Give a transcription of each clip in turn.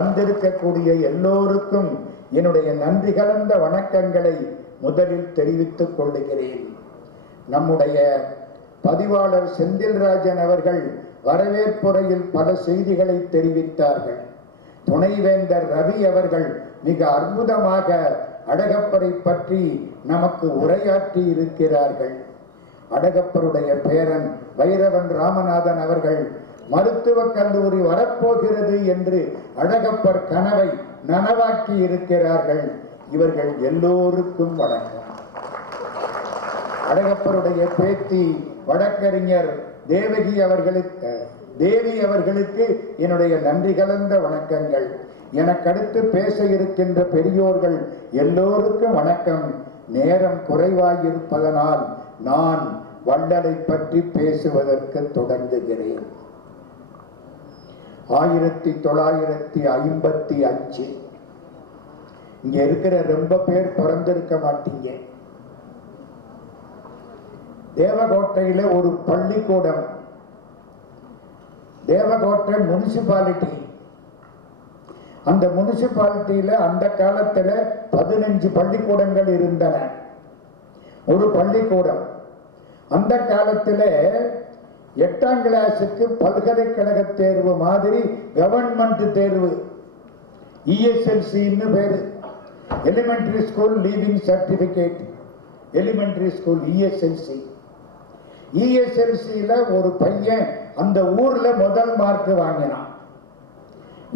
வந்திருக்கக்கூடிய எல்லோருக்கும் என்னுடைய நன்றி கலந்த வணக்கங்களை முதலில் தெரிவித்துக் கொள்கிறேன். நம்முடைய பதிவாளர் செந்தில்ராஜன் அவர்கள் வரவேற்புரையில் பல செய்திகளை தெரிவித்தார்கள். துணைவேந்தர் ரவி அவர்கள் மிக அற்புதமாக அழகப்பரை பற்றி நமக்கு உரையாற்றி இருக்கிறார்கள். அழகப்பருடைய பேரன் வைரவன் ராமநாதன் அவர்கள் மருத்துவக் கல்லூரி வரப்போகிறது என்று அழகப்பர் கனவை நனவாக்கி இருக்கிறார்கள். இவர்கள் எல்லோருக்கும் வணக்கம். அழகப்பருடைய பேத்தி வழக்கறிஞர் தேவி அவர்களுக்கு என்னுடைய நன்றி கலந்த வணக்கங்கள். எனக்கடுத்து பேச இருக்கின்ற பெரியோர்கள் எல்லோருக்கும் வணக்கம். நேரம் குறைவாயிருப்பதனால் நான் வள்ளலை பற்றி பேசுவதற்கு தொடங்குகிறேன். 1955 இங்க இருக்கிற ரொம்ப பேர் பிறந்திருக்க மாட்டீங்க. தேவகோட்டையில ஒரு பள்ளிக்கூடம், தேவகோட்டை முனிசிபாலிட்டி. அந்த முனிசிபாலிட்டியில அந்த காலத்துல 15 பள்ளிக்கூடங்கள் இருந்தன. ஒரு பள்ளிக்கூடம் அந்த காலத்துல 8ஆம் கிளாஸுக்கு பல்கலைக்கழக தேர்வு மாதிரி கவர்மெண்ட் தேர்வு, ESLC பேரு, elementary school leaving certificate, elementary school ESLC ஒரு பையன் அந்த ஊர்ல முதல் மார்க் வாங்கினான்.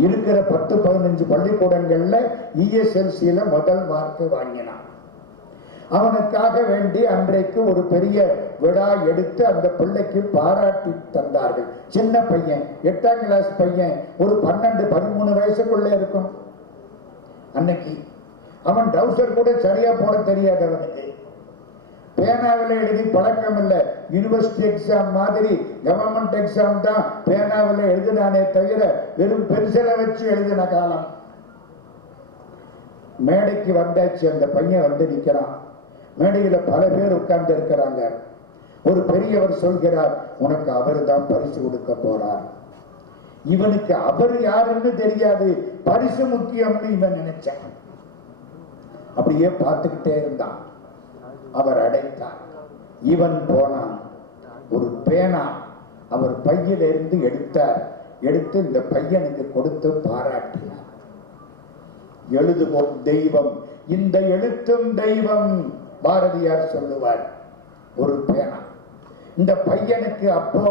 இருக்கிற 10-15 பள்ளிக்கூடங்கள்ல ESLC முதல் மார்க் வாங்கினான். அவனுக்காக வேண்டி அன்றைக்கு ஒரு பெரிய விழா எடுத்து அந்த பிள்ளைக்கு பாராட்டி தந்தார்கள். சின்ன பையன், 8ஆம் கிளாஸ் பையன், ஒரு 12-13 வயசுக்குள்ள இருக்கும். அன்னைக்கு அவன் டவுசர் கூட சரியா போட தெரியாது. அவனுக்கு பேனாவில் எழுதி பழக்கம் இல்லை. யூனிவர்சிட்டி எக்ஸாம் மாதிரி கவர்மெண்ட் எக்ஸாம் தான் பேனாவில் எழுதினானே தவிர வெறும் பென்சிலை வச்சு எழுதின காலம். மேடைக்கு வந்தாச்சு. அந்த பையன் வந்து நிற்கிறான். மேடையில பல பேர் உட்கார்ந்து இருக்கிறாங்க. ஒரு பெரியவர் சொல்கிறார், உனக்கு அவர் தான் பரிசு கொடுக்க போறார். இவனுக்கு அவர் யாருன்னு தெரியாது, பரிசு முக்கியம்னு இவன் நினைச்சான். அப்படியே பார்த்துக்கிட்டே இருந்தான். அவர் அடைத்தார். இவன் போனான். ஒரு பேனா அவர் பையில இருந்து எடுத்து இந்த பையனுக்கு கொடுத்து பாராட்டினார். எழுதுவோம் தெய்வம், இந்த எழுத்தும் தெய்வம், பாரதியார் சொல்லுவார். ஒரு பேனா. இந்த பையனுக்கு அப்போ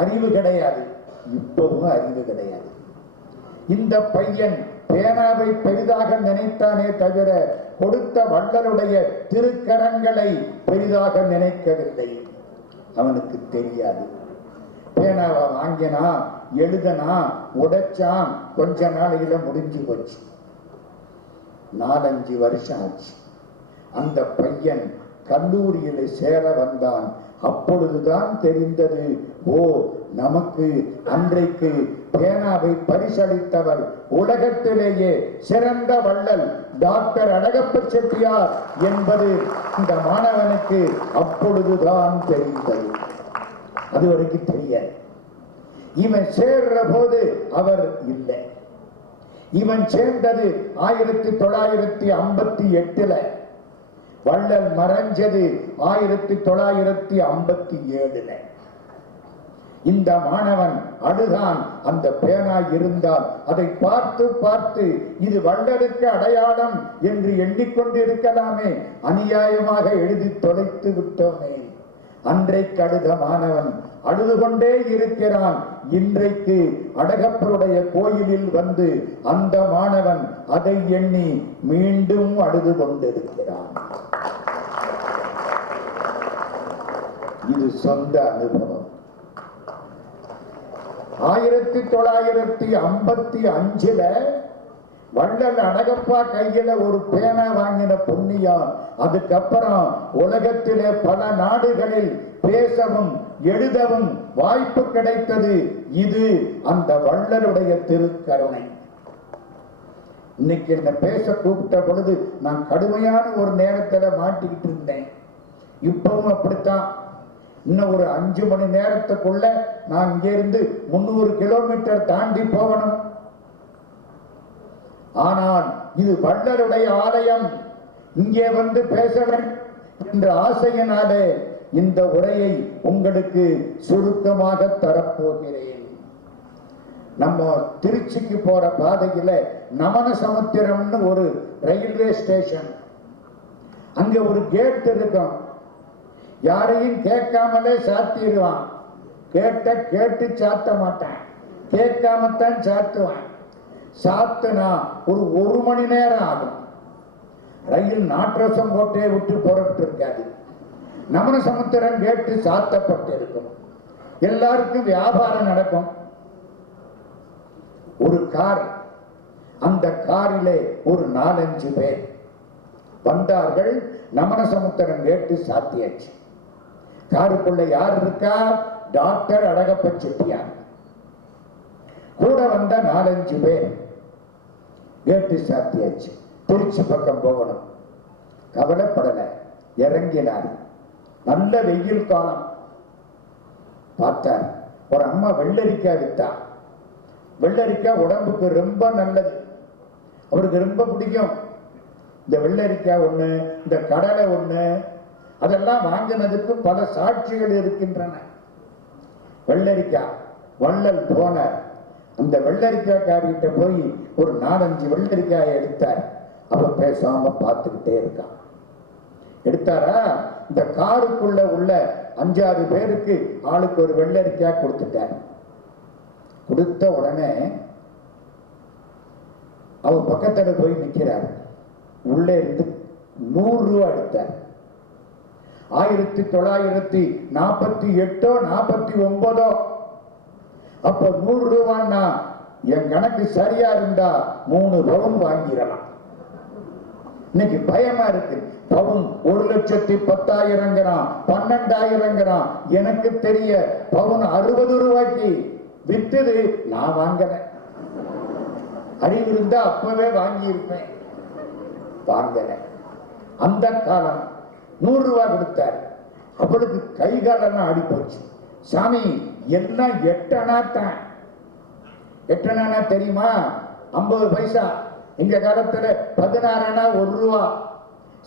அறிவு கிடையாது, இப்பவும் அறிவு கிடையாது. இந்த பையன் பேனாவை பெரிதாக நினைத்தானே தவிர கொடுத்த வள்ளலுடைய திருக்கரங்களை பெரிதாக நினைக்கவில்லை. அவனுக்கு தெரியாது. பேனாவை வாங்கினா, எழுதனா, உடைச்சான், கொஞ்ச நாளையில முடிஞ்சு போச்சு. 4-5 வருஷம் ஆச்சு. அந்த பையன் கல்லூரியில் சேர வந்தான். அப்பொழுதுதான் தெரிந்தது, ஓ, நமக்கு அன்றைக்கு பேனாவை பரிசளித்தவர் உலகத்திலேயே சிறந்த வள்ளல் டாக்டர் அழகப்ப செட்டியார் என்பது இந்த மாணவனுக்கு அப்பொழுதுதான் தெரிந்தது. அதுவரைக்கும் தெரியாது. இவன் சேர்ற போது அவர் இல்லை. இவன் சேர்ந்தது 1958. வள்ளல் மறைஞ்சது 1957. இந்த மாணவன் அழுதான். அந்த பேனா இருந்தால் அதை பார்த்து இது வள்ளலுக்கு அடையாளம் என்று எண்ணிக்கொண்டிருக்கலாமே, அநியாயமாக எழுதி தொலைத்து விட்டோமே. அன்றைக்கு அழுத மாணவன் அழுது கொண்டே இருக்கிறான். இன்றைக்கு அழகப்பருடைய கோயிலில் வந்து அந்த மாணவன் அதை எண்ணி மீண்டும் அழுது கொண்டிருக்கிறான். இது சொந்த அனுபவம். 1955 வள்ளல் அழகப்பா கையில ஒரு பேனா வாங்கின புண்ணியம். அதுக்கப்புறம் உலகத்திலே பல நாடுகளில் பேசவும் எழுதவும் வாய்ப்பு கிடைத்தது. இது அந்த வள்ளலுடைய திருக்கருணை. இன்னைக்கு என்ன பேச கூப்பிட்ட பொழுது நான் கடுமையான ஒரு நேரத்துல மாட்டிக்கிட்டு இருந்தேன். இப்பவும் அப்படித்தான். இன்னும் ஒரு 5 மணி நேரத்துக்குள்ள நான் இங்க இருந்து 300 கிலோமீட்டர் தாண்டி போகணும். ஆனால் இது வள்ளலுடைய ஆலயம், இங்கே வந்து பேச வேண்டும் என்ற ஆசையினாலே இந்த உரையை உங்களுக்கு சுருக்கமாக தரப்போகிறேன். நம்ம திருச்சிக்கு போற பாதையில நமனசமுத்திரம்னு ஒரு ரயில்வே ஸ்டேஷன், அங்க ஒரு கேட் இருக்கும். யாரையும் கேட்காமலே சாத்திடுவான். கேட்டு சாத்த மாட்டேன், கேட்காமத்தான் சாத்துவான். சாத்துனா ஒரு மணி நேரம் ஆகும். ரயில் நாற்றசம் போட்டே விட்டு புறப்பட்டு இருக்காது. நமனசமுத்திரம் கேட்டு சாத்தப்பட்டு இருக்கும். எல்லாருக்கும் வியாபாரம் நடக்கும். ஒரு கார், அந்த காரிலே ஒரு 4-5 பேர் வந்தார்கள். நமனசமுத்திரம் கேட்டு சாத்தியாச்சு. காருக்குள்ள யார் இருக்கா? டாக்டர் அழகப்ப செட்டியார். கூட வந்த 4-5 பேர். கேட்டு சாத்தியாச்சு. திருச்சி பக்கம் போகணும். கவலைப்படல, இறங்கினார். நல்ல வெயில் காலம். பார்த்தார், ஒரு அம்மா வெள்ளரிக்காய் வித்தா. வெள்ளரிக்காய் உடம்புக்கு ரொம்ப நல்லது, அவருக்கு ரொம்ப பிடிக்கும். இந்த வெள்ளரிக்காய் ஒண்ணு, இந்த கடலை ஒண்ணு, அதெல்லாம் வாங்கினதுக்கு பல சாட்சிகள் இருக்கின்றன. வெள்ளரிக்காய் வள்ளல் போனார். அந்த வெள்ளரிக்காய் காரிட்ட போய் ஒரு 4-5 வெள்ளரிக்காய் எடுத்தார். அவ பேசாம பார்த்துக்கிட்டே இருக்கான். எடுத்தாரா, இந்த காருக்குள்ள உள்ள 5-6 பேருக்கு ஆளுக்கு ஒரு வெள்ளரிக்காய் கொடுத்துட்டார். கொடுத்த உடனே அவர் பக்கத்துல போய் நிக்கிறார். உள்ளே இருந்து 100 ரூபாய் எடுத்தார். 1948 49 அப்ப 100 ரூபான்னா என் கணக்கு சரியா இருந்தா 3 பவுன் வாங்கிடலாம். இன்னைக்கு பயமா இருக்கு. பவுன் 1,10,000 12,000. எனக்கு தெரிய பவுன் 60 ரூபாய்க்கு வித்தது. நான் வாங்கல. அறிவு இருந்தா அப்பவே வாங்கி இருப்பேன், வாங்கல. அந்த காலம் 100 ரூபாய் கொடுத்தார். அவளுக்கு கை காலெல்லாம் ஆடி போச்சு. சாமி எல்லாம் 8 அணா தான். 8 அணா தெரியுமா? 50 பைசா. எங்க காலத்துல 16 அணா 1 ரூபா.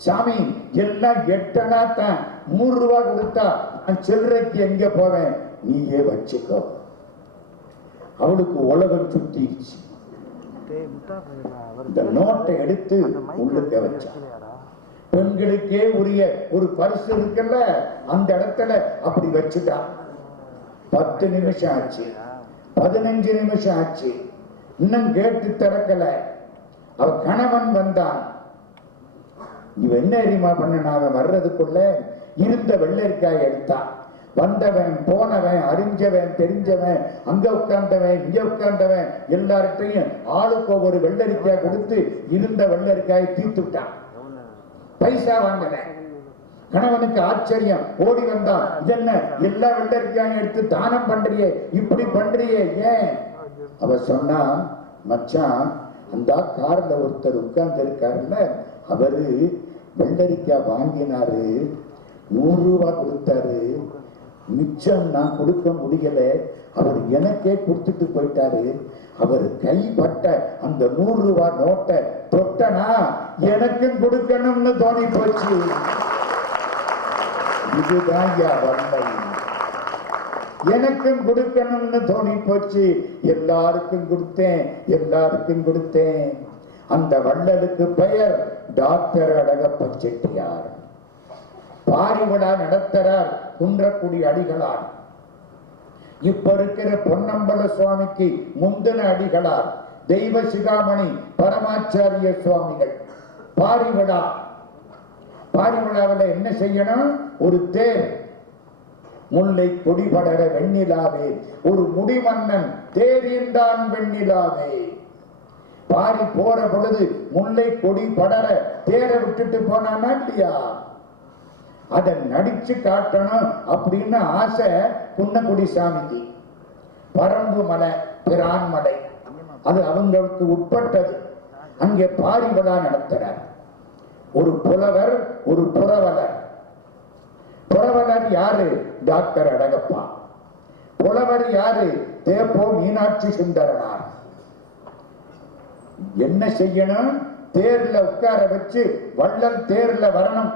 சாமி எல்லாம் 8 அணா தான். 100 ரூபாய் கொடுத்தா நான் சில்லறைக்கு எங்க போவேன், நீயே வச்சுக்கோ. அவளுக்கு உலகம் சுத்திடுச்சு. இந்த நோட்டை எடுத்து உள்ளுக்க வச்சா. பெண்களுக்கே உரிய ஒரு பரிசு இருக்குல்ல, அந்த இடத்துல அப்படி வச்சுட்டா. 10 நிமிஷம் ஆச்சு, 15 நிமிஷம் ஆச்சு, இன்னும் கேட்டு திறக்கல. அவ கணவன் வந்தான். இவ என்ன அறிமா பண்ண? அவன் வர்றதுக்குள்ள இருந்த வெள்ளரிக்காய் எடுத்தான். வந்தவன் போனவன், அறிஞ்சவன் தெரிஞ்சவன், அங்க உட்கார்ந்தவன் இங்க உட்கார்ந்தவன் எல்லார்ட்டையும் ஆளுக்கு ஒவ்வொரு வெள்ளரிக்காய் கொடுத்து இருந்த வெள்ளரிக்காயை தீர்த்துட்டான். பைசா வாங்கல. கணவனுக்கு ஆச்சரியம். ஓடி வந்தான். இதென்ன எல்லா வெள்ளரிக்காயும் எடுத்து தானம் பண்றியே, இப்படி பண்றியே, ஏன்? அவ சொன்னா, மச்சான் அந்த கார்ல ஒருத்தர் உட்கார்ந்து இருக்காருல்ல, அவரு வெள்ளரிக்காய் வாங்கினாரு, 100 ரூபாய் கொடுத்தாரு, மிச்சம் நான் கொடுக்க முடியல, அவர் எனக்கே கொடுத்துட்டு போயிட்டாரு. அவர் கைப்பட்ட அந்த 100 ரூபாய் நோட்டை தொட்டனா எனக்கும் கொடுக்கணும்னு தோணி போச்சு. இதுதான் வன்மை. எனக்கும் கொடுக்கணும்னு தோணி போச்சு. எல்லாருக்கும் கொடுத்தேன். அந்த வள்ளலுக்கு பெயர் டாக்டர் அழகப்ப செட்டியார். பாரிவிழா நடத்துறார் குன்றக்குடி அடிகளார். இப்ப இருக்கிற பொன்னம்பல சுவாமிக்கு முந்தின அடிகளார் தெய்வ சிகாமணி பரமாச்சாரிய சுவாமிகள். பாரிவிழாவில் என்ன செய்யணும்? ஒரு தேர், முல்லை கொடி படர வெண்ணிலாவே, ஒரு முடிமன்னன் தேரின்றான் வெண்ணிலாவே. பாரி போற பொழுது முல்லை கொடி படர தேரை விட்டுட்டு போனானா இல்லையா? அதை நடிச்சு காட்டணும் அப்படின்னு ஆசை குன்னக்குடி சாமிக்கு. பரம்பு மலை, பிரான்மலை, அது அவங்களுக்கு உட்பட்டது. அங்கே பாரி விழா நடத்துறார். ஒரு புலவர், ஒரு புறவலர். புறவலர் யாரு? டாக்டர் அழகப்பா. புலவர் யாரு? தேப்போ மீனாட்சி சுந்தரனார். என்ன செய்யணும்? தேர்ல உட்கார வச்சு வள்ளல் தேர்ல வரணும்.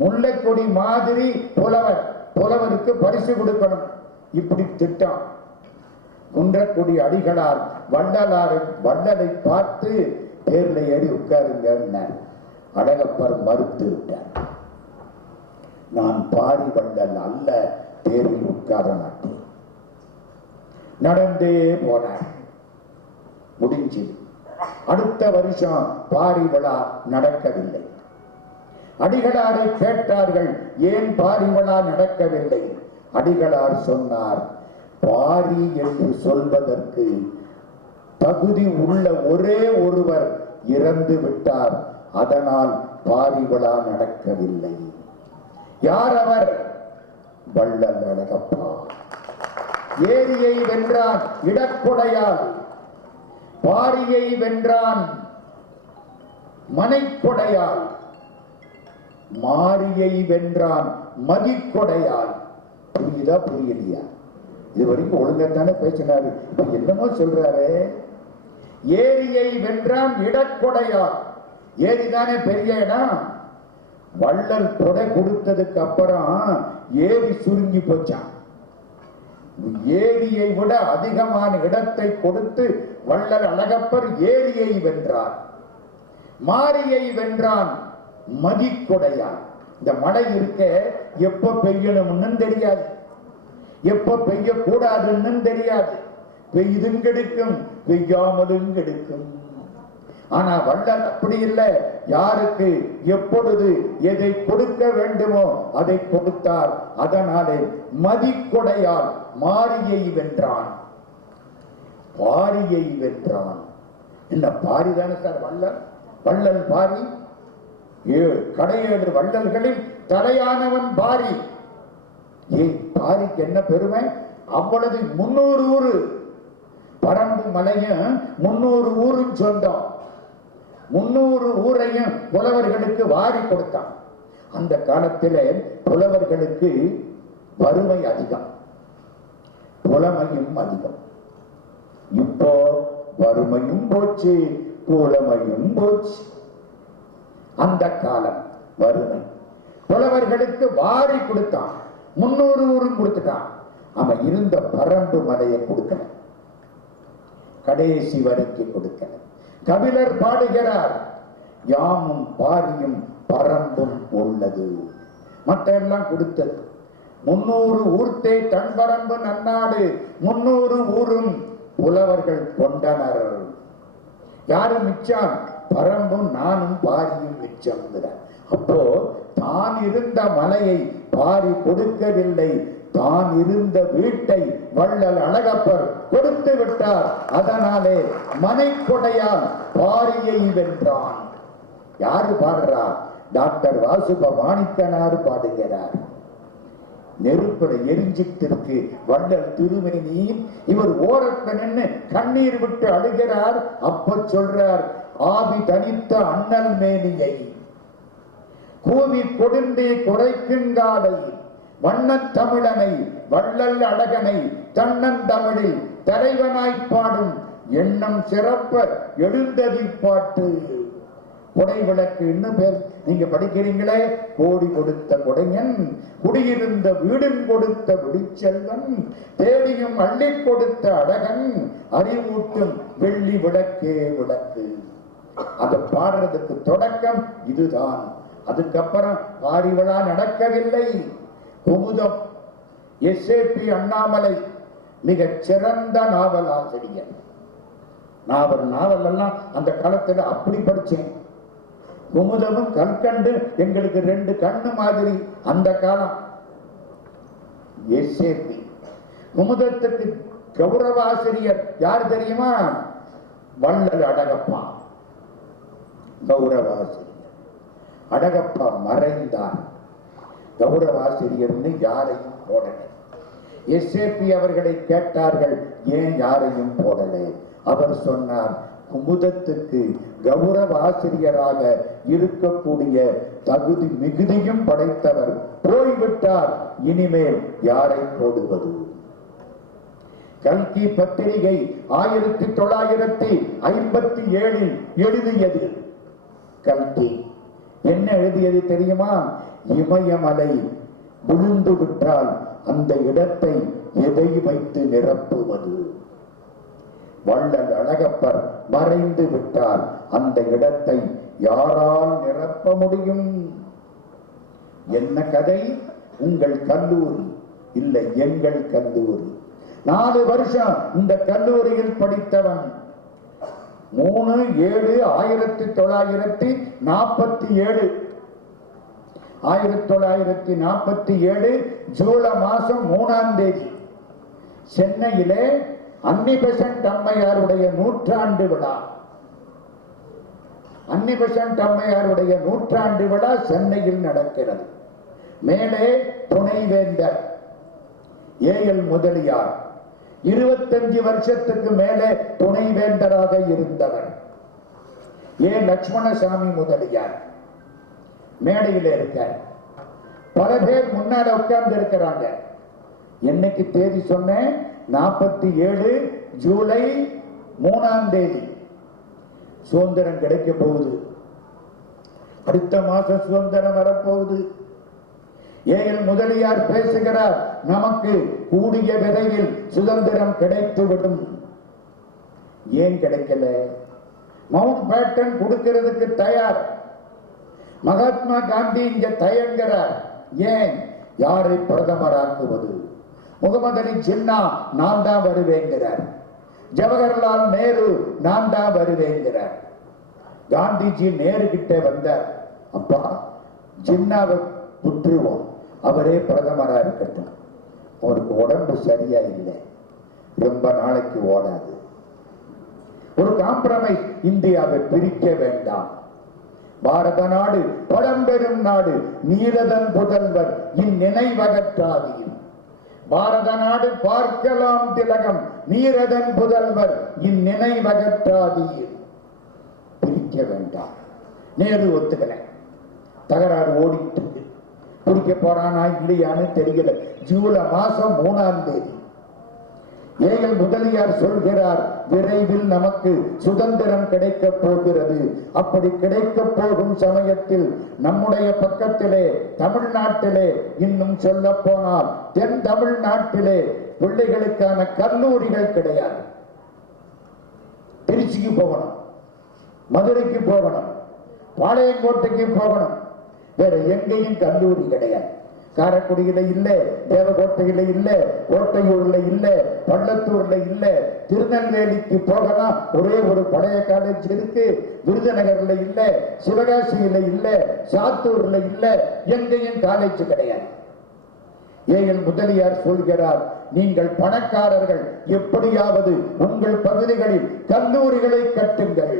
முல்லைக்கொடி மாதிரி புலவருக்கு பரிசு கொடுக்கணும். இப்படி திட்டம். குன்றக்குடி அடிகளார் வள்ளலை பார்த்து தேர்ல ஏறி உட்காருங்க. அழகப்பர் மறுத்து விட்டார். நான் பாரி வள்ளல் அல்ல, தேரில் உட்கார மாட்டேன். நடந்தே போனார். முடிஞ்சு அடுத்த வருஷம் பாரி விழா நடக்கவில்லை. அடிகளாரை கேட்டார்கள், ஏன் பாரி விழா நடக்கவில்லை? அடிகளார் சொன்னார், பாரி என்று சொல்வதற்கு தகுதி உள்ள ஒரே ஒருவர் இறந்து விட்டார், அதனால் பாரி விழா நடக்கவில்லை. யார் அவர்? வள்ளல் அழகப்பா. ஏரியை வென்றான் இடக்கொடையால், பாரியை வென்றான் மனைக்கொடையால், மாரியை வென்றான் மதிக்கொடையால். புரியுதா புரியலையா? இது வரைக்கும் ஒழுங்கத்தானே பேசினாரு, இப்ப என்னமோ சொல்றாரு. ஏரியை வென்றான் இடக்கொடையால். ஏரிதானே பெரிய இடம். வள்ளல் கொடை கொடுத்ததுக்கு அப்புறம் ஏரி சுருங்கி போச்சான். ஏரியை விட அதிகமான இடத்தை கொடுத்து வள்ளல் அழகப்பர் ஏரியை வென்றார். மாரியை வென்றான் மதிக்கொடையான். இந்த மழை இருக்க எப்ப பெய்யணும்னு தெரியாது, எப்ப பெய்ய கூடாதுன்னு தெரியாது. பெய்தும் கெடுக்கும், பெய்யாமலும் கெடுக்கும். ஆனா வள்ளல் அப்படி இல்லை. யாருக்கு எப்பொழுது எதை கொடுக்க வேண்டுமோ அதை கொடுத்தார். அதனாலே மதிக்கொடையால் மாரியை வென்றான், பாரியை வென்றான். என்ன பாரிதானே சார் வள்ளல்? வள்ளல் பாரி. கடையேழு வள்ளல்களில் தலையானவன் பாரி. பாரிக்கு என்ன பெருமை? அவ்வளவு 300 ஊரு. பரம்பு மலையும் 300 ஊரும் சொந்தம். 300 ஊரையும் புலவர்களுக்கு வாரி கொடுத்தான். அந்த காலத்திலே புலவர்களுக்கு வறுமை அதிகம், புலமையும் அதிகம். இப்போ வறுமையும் போச்சு, புலமையும் போச்சு. அந்த காலம் வறுமை. புலவர்களுக்கு வாரி கொடுத்தான். 300 ஊரும் கொடுத்துட்டான். அவன் இருந்த பரம்பு மலையை கொடுக்கல, கடைசி வரைக்கும் கொடுக்கல. கபிலர் பாடுகிறார், யாமும் பாரியும் பரம்பும் உள்ளது. மற்ற எல்லாம் கொடுத்தது. 300 ஊர்த்தே தன் பரம்பு நன்னாடு, 300 ஊரும் புலவர்கள் கொண்டனர். யாரும் மிச்சம்? பரம்பும் நானும் பாரியும் மிச்சம். அப்போ தான் இருந்த மலையை பாரி கொடுக்கவில்லை, தான் இருந்த வீட்டை வள்ளல் அழகப்பர் கொடுத்து விட்டார். அதனாலே மனைக்கொடையால் பாரியை வென்றான். யாரு பாடுறார்? டாக்டர் வாசுப மாணிக்கனார் பாடுகிறார். நெருப்பட எரிஞ்சிட்டு இருக்கு வள்ளல் திருமேனி. இவர் ஓரத்தை நின்று கண்ணீர் விட்டு அழுகிறார். அப்ப சொல்றார், ஆவி தனித்த அண்ணல் மேனியை கூவி கொடுந்தே குறைக்குங்காலை, வண்ணத் தமிழனை வள்ளல் அழகனை தன்னன் தமிழில் தலைவனாய் பாடும் எண்ணம் சிறப்ப எழுந்ததி பாட்டு. கொடை விளக்கு இன்னும் பேர் நீங்க படிக்கிறீங்களே. கோடி கொடுத்த கொடையன், குடியிருந்த வீடும் கொடுத்த விடிச்செல்வன், தேடியும் அள்ளி கொடுத்த அழகன், அறிவூட்டும் வெள்ளி விளக்கே விளக்கு. அதை பாடுறதுக்கு தொடக்கம் இதுதான். அதுக்கப்புறம் பாரி விழா நடக்கவில்லை. குமுதம் SAP அண்ணாமலை மிகச் சிறந்த நாவல் ஆசிரியர். நாவல் எல்லாம் அந்த காலத்துல அப்படி படிச்சேன். குமுதமும் கல்கண்டு எங்களுக்கு 2 கண்ணு மாதிரி. அந்த காலம் SAP. குமுதத்துக்கு கௌரவ ஆசிரியர் யார் தெரியுமா? வள்ளல் அழகப்பா கௌரவ ஆசிரியர். அழகப்பா மறைந்தார். கௌரவ ஆசிரியர்னு யாரையும் போடல. SAP அவர்களை கேட்டார்கள், ஏன் யாரையும் போடல? அவர் சொன்னார், குமுதத்துக்கு கௌரவ ஆசிரியராக இருக்கக்கூடிய தகுதி மிகுதியும் படைத்தவர் போய்விட்டார், இனிமேல் யாரை போடுவது? கல்கி பத்திரிகை 1957 எழுதியது. கல்கி என்ன எழுதியது தெரியுமா? இமயமலை விழுந்து விட்டால் அந்த இடத்தை எதை வைத்து நிரப்புவது? வள்ளல் அழகப்பர் மறைந்து விட்டால் அந்த இடத்தை யாரால் நிரப்ப முடியும்? என்ன கதை? உங்கள் கல்லூரி இல்லை, எங்கள் கல்லூரி. 4 வருஷம் இந்த கல்லூரியில் படித்தவன். 3/7/1947 1947 ஜூலை மாசம் 3ஆம் தேதி சென்னையிலே அன்னி பெசன்ட் அம்மையாருடைய 100ஆண்டு விழா. அன்னி பெசன்ட் அம்மையாருடைய 100ஆண்டு விழா சென்னையில் நடக்கிறது. மேலே துணைவேந்தர் ஏஎல் முதலியார் 25 வருஷத்துக்கு மேலே துணைவேந்தராக இருந்தவர். லட்சுமணசாமி முதலியார் மேடையில் இருக்கார். பல பேர் முன்னால உட்கார்ந்து இருக்கிறாங்க. என்னைக்கு தேதி சொன்னேன்? 47 ஜூலை 3ஆம் தேதி. சுதந்திரம் கிடைக்க போகுது. அடுத்த மாசம் சுதந்திரம் வரப்போகுது. ஏஎல் முதலியார் பேசுகிறார், நமக்கு கூடிய விரைவில் சுதந்திரம் கிடைத்துவிடும். ஏன் கிடைக்கல? மவுண்ட் பேட்டன் கொடுக்கிறதுக்கு தயார். மகாத்மா காந்தி இங்க தயங்குகிறார். ஏன்? யாரை பிரதமராக்குவது? முகமது அலி ஜின்னா நான் தான் வருவேங்கிறார். ஜவஹர்லால் நேரு நான் தான் வருவேங்கிறார். காந்திஜி நேரு கிட்ட வந்தார், அப்பா ஜின்னாவை விட்டுருவோம், அவரே பிரதமரா இருக்கட்டும், அவருக்கு உடம்பு சரியா இல்லை, ரொம்ப நாளைக்கு ஓடாது, ஒரு காம்ப்ரமைஸ், இந்தியாவை பிரிக்க வேண்டாம், பாரத நாடு பழம்பெரும் நாடு, நீரதன் புதல்வர் இந்நினைவகற்றாதீர், பாரத நாடு பார்க்கலாம் திலகம், நீரதன் புதல்வர் இந்நினைவகற்றாதீர், பிரிக்க வேண்டாம். நேரு ஒத்துக்கல. தகராறு ஓடிட்டு பிரிக்க போறானா இல்லையான்னு தெரியல. ஜூலை மாசம் 3ஆம் தேதி ஏஎல் முதலியார் சொல்கிறார், விரைவில் நமக்கு சுதந்திரம் கிடைக்க போகிறது. அப்படி கிடைக்க போகும் சமயத்தில் நம்முடைய பக்கத்திலே தமிழ்நாட்டிலே, இன்னும் சொல்ல போனால் தென் தமிழ்நாட்டிலே பிள்ளைகளுக்கான கல்லூரிகள் கிடையாது. திருச்சிக்கு போகணும், மதுரைக்கு போகணும், பாளையங்கோட்டைக்கு போகணும், வேற எங்கேயும் கல்லூரி கிடையாது. காரைக்குடியில இல்ல, தேவகோட்டையில இல்ல, கோட்டையூர்ல இல்ல, பள்ளத்தூர்ல இல்ல, திருநெல்வேலிக்கு போகலாம் ஒரே ஒரு பழைய காலேஜ் இருக்கு, விருதுநகர்ல இல்ல, சிவகாசியில இல்ல, சாத்தூர்ல இல்ல, எங்கேயும் காலேஜ் கிடையாது. ஏஎல் முதலியார் சொல்கிறார், நீங்கள் பணக்காரர்கள் எப்படியாவது உங்கள் பகுதிகளில் கல்லூரிகளை கட்டுங்கள்.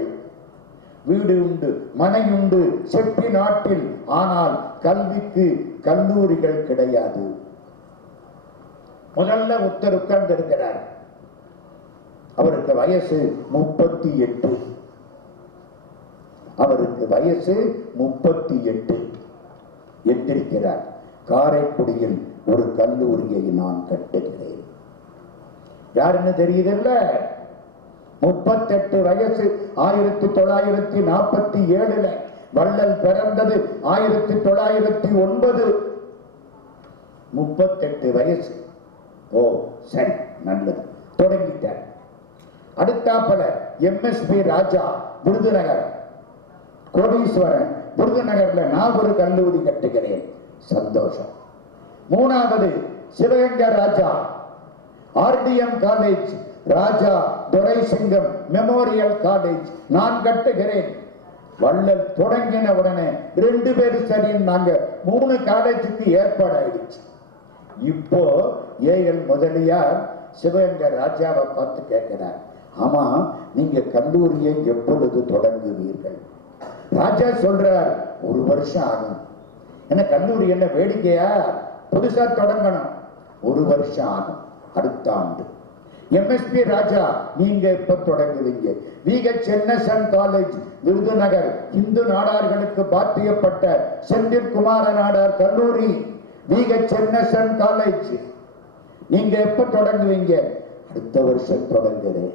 வீடு உண்டு, மனை உண்டு செட்டி நாட்டில், ஆனால் கல்விக்கு கல்லூரிகள் கிடையாது. முதல்ல ஒருத்தர் உட்கார்ந்து இருக்கிறார், அவருக்கு வயசு 38. அவருக்கு வயசு 38. எந்திருக்கிறார், காரைக்குடியில் ஒரு கல்லூரியை நான் கட்டுகிறேன். யாருன்னு தெரியுதில்ல? 38 வயசு. 1947 வள்ளல் பிறந்தது 1909. 38 வயசு. ஓ சரி, நல்லது, தொடங்கிட்டார். அடுத்தாப்பல எம்எஸ்பி ராஜா, விருதுநகர், கோடீஸ்வரன், விருதுநகர்ல நான் ஒரு கல்லூரி கட்டுகிறேன். சந்தோஷம். 3வது சிவகங்கை ராஜா, ஆர்டிஎம் காலேஜ், ராஜா துரைசிங்கம் மெமோரியல் காலேஜ் நான் கட்டுகிறேன். வள்ளல் தொடங்கின உடனே 2 பேரும் சரி, நாங்க 3 காலேஜுக்கு ஏற்பாடு ஆயிடுச்சு. இப்போ ஏஎல் முதலியார் சிவகங்கை ராஜாவை பார்த்து கேட்கிறார், ஆமா நீங்க கல்லூரியை எப்பொழுது தொடங்குவீர்கள்? ராஜா சொல்றார், 1 வருஷம் ஆகும். என்ன கல்லூரி என்ன வேடிக்கையா? புதுசா தொடங்கணும், 1 வருஷம் ஆகும், அடுத்த ஆண்டு. எம்எஸ்பி ராஜா, நீங்க எப்ப தொடங்குவீங்க? விக சென்னசன் காலேஜ், விருதுநகர், இந்து நாடார்களுக்கு பாத்தியப்பட்ட செந்தில் குமார நாடார் கல்லூரி, விக சென்னசன் காலேஜ், நீங்க எப்ப தொடங்குவீங்க? அடுத்த வருஷம் தொடங்குறேன்.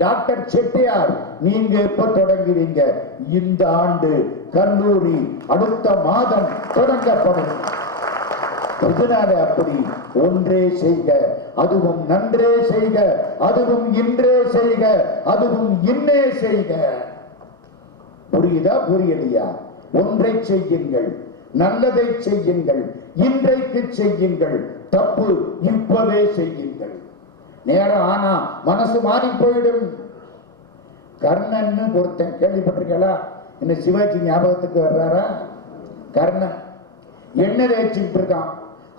டாக்டர் செட்டியார், நீங்க எப்ப தொடங்குவீங்க? இந்த ஆண்டு கல்லூரி அடுத்த மாதம் தொடங்கப்படும். இதனால அப்படி ஒன்றே செய்க, அதுவும் நன்றே செய்க, அதுவும் இன்றே செய்க, அதுவும் இன்னே செய்க. புரியுதா புரியலையா? ஒன்றை செய்யுங்கள், நல்லதை செய்யுங்கள், இன்றைக்கு செய்யுங்கள், தப்பு இப்பவே செய்யுங்கள். நேரம் ஆனா மனசு மாறி போயிடும். கர்ணன் ஒருத்தன் கேள்விப்பட்டிருக்கா? என்ன சிவாஜி ஞாபகத்துக்கு வர்றாரா? கர்ணன் எண்ணெய் தேய்ச்சிட்டு இருக்கான்.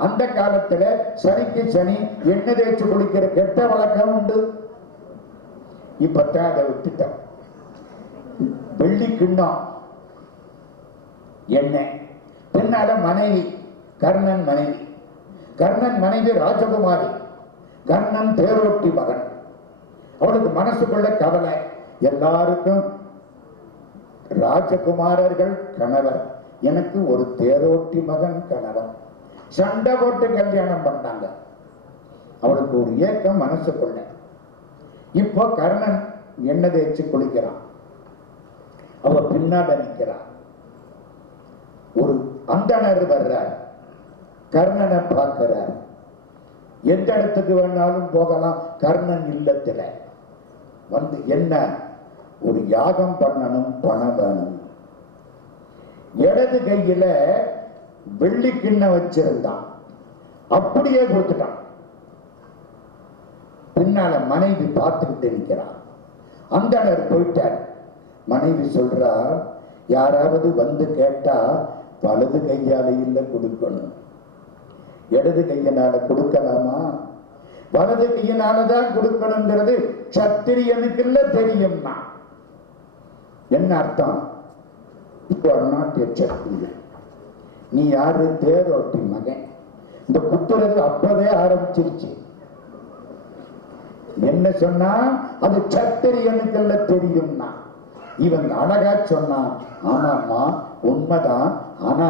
அந்த காலத்துல சனிக்கு சனி எண்ணெய் தேய்ச்சி குளிக்கிற கெட்ட வழக்கம் உண்டு. இப்பத்தான் அதை விட்டுட்டான். வெள்ளி கிண்ணம் எண்ணெய். பின்னால மனைவி, கர்ணன் மனைவி. கர்ணன் மனைவி ராஜகுமாரி, கர்ணன் தேரோட்டி மகன். அவளுக்கு மனசுக்குள்ள கவலை, எல்லாருக்கும் ராஜகுமாரர்கள் கணவர், எனக்கு ஒரு தேரோட்டி மகன் கணவன். சண்டை போட்டு கல்யாணம் பண்ணாங்க. அவளுக்கு ஒரு ஏக்கம் மனசுக்குள்ள. இப்போ கர்ணன் எண்ணெய் தேய்ச்சி குளிக்கிறான். அவ பின்னால நிற்கிறான். ஒரு அந்தணர் வர்றார், கர்ணனை பார்க்கிறார். எந்த இடத்துக்கு வேணாலும் போகலாம். கர்ணன் இல்லத்துல வந்து என்ன, ஒரு யாகம் பண்ணணும், பணம் வேணும். இடது கையில வெள்ளி கிண்ணம் வச்சிருந்தான், அப்படியே கொடுத்துட்டான். பின்னால மனைவி பார்த்துக்கிட்டு இருக்கிறான். அந்தணர் போயிட்டார். மனைவி சொல்றா, யாராவது வந்து கேட்டா வலது கையால இல்ல கொடுக்கணும், இடது கையினால கொடுக்கலாமா? வலது கையினாலதான் கொடுக்கணுங்கிறது சத்திரியனுக்கு இல்ல தெரியும்னா என்ன அர்த்தம்? இப்போ நாட்டிய சத்திரியன். நீ யாரு? தேரோட்டி மகன். இந்த குத்துறது அப்பவே ஆரம்பிச்சிருச்சு. என்ன சொன்னா அது சத்திரியனுக்கு இல்ல தெரியும்னா. இவன் அழகா சொன்னான், ஆமாமா உண்மைதான், ஆனா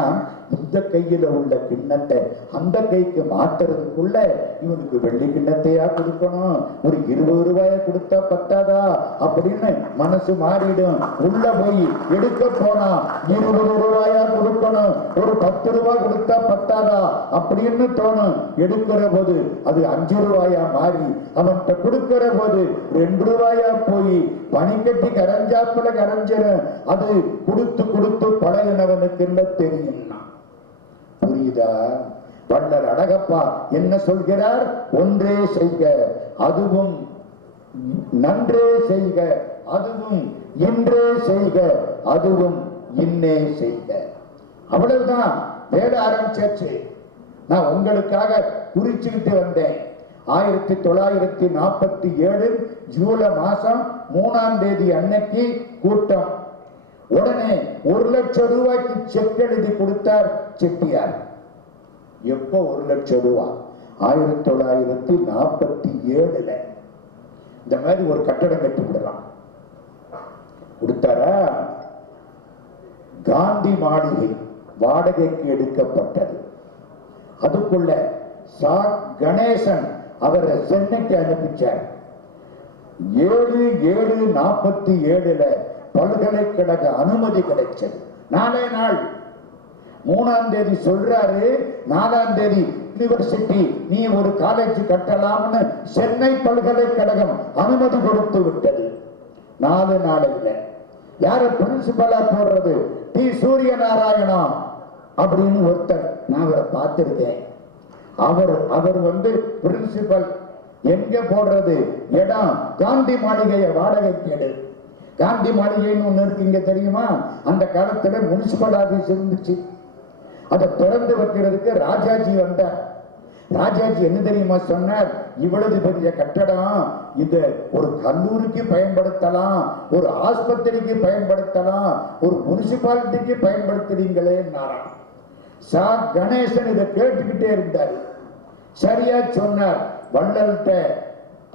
இந்த கையில உள்ள கிண்ணத்தை அந்த கைக்கு மாத்துறதுக்குள்ள இவனுக்கு வெள்ளி கிண்ணத்தையா கொடுக்கணும், ஒரு 20 ரூபாய கொடுத்தா பத்தாதா அப்படின்னு மனசு மாறிடும். உள்ள போய் எடுக்க போனா 20 ரூபாயா கொடுக்கணும், ஒரு 10 ரூபாய் கொடுத்தா பத்தாதா அப்படின்னு தோணும். எடுக்கிற போது அது 5 ரூபாயா மாறி அவன்கிட்ட கொடுக்கிற போது 2 ரூபாயா போய் பனிக்கட்டி கரைஞ்சாப்புல கரைஞ்சிடும். அது கொடுத்து கொடுத்து பழகினவனுக்கு என்ன தெரியும்னா. புரியுதா? வள்ளல் அழகப்பா என்ன சொல்கிறார்? ஒன்றே செய்க, அதுவும் நன்றே செய்க, அதுவும் இன்றே செய்க, அதுவும் இன்னே செய்க. அவ்வளவுதான். வேட ஆரம்பிச்சாச்சு. நான் உங்களுக்காக குறிச்சுக்கிட்டு வந்தேன். 1947 ஜூலை மாசம் 3ஆம் தேதி அன்னைக்கு கூட்டம். உடனே 1 லட்சம் ரூபாய்க்கு செக் எழுதி கொடுத்தார் செட்டியார். எப்போ 1 லட்சம் ரூபாய்? 1947 இந்த மாதிரி ஒரு கட்டடம் கட்டி விடலாம் கொடுத்தாரா? காந்தி மாளிகை வாடகைக்கு எடுக்கப்பட்டது. அதுக்குள்ள சா கணேசன் அவரை சென்னைக்கு அனுப்பிச்சார். 7/7/47 பல்கலைக்கழக அனுமதி கிடைச்சது. 4 நாள். 3ஆம் தேதி சொல்றாரு, 4ஆம் தேதி யூனிவர்சிட்டி நீ ஒரு காலேஜ் கட்டலாம்னு சென்னை பல்கலைக்கழகம் அனுமதி கொடுத்து விட்டது. 4 நாளையில யார பிரின்சிபலா போடுறது? டி. சூரியநாராயணா அப்படின்னு ஒருத்தர், நான் அவரை பார்த்திருக்கேன். அவர் வந்து பிரின்சிபல். எங்க போடுறது? இடம் காந்தி மாளிகையை வாடகைக்கு எடு. காந்தி மாளிகைன்னு ஒண்ணு இருக்கு, இங்க தெரியுமா? அந்த காலத்துல முனிசிபல் ஆபீஸ் இருந்துச்சு. அதை திறந்து வைக்கிறதுக்கு ராஜாஜி வந்தார். ராஜாஜி என்ன தெரியுமா சொன்னார்? இவ்வளவு பெரிய கட்டடம், இத ஒரு கல்லூரிக்கு பயன்படுத்தலாம், ஒரு ஆஸ்பத்திரிக்கு பயன்படுத்தலாம், ஒரு முனிசிபாலிட்டிக்கு பயன்படுத்துறீங்களே. சா கணேசன் இதை கேட்டுக்கிட்டே இருந்தார். சரியா சொன்னார். வள்ளல்கிட்ட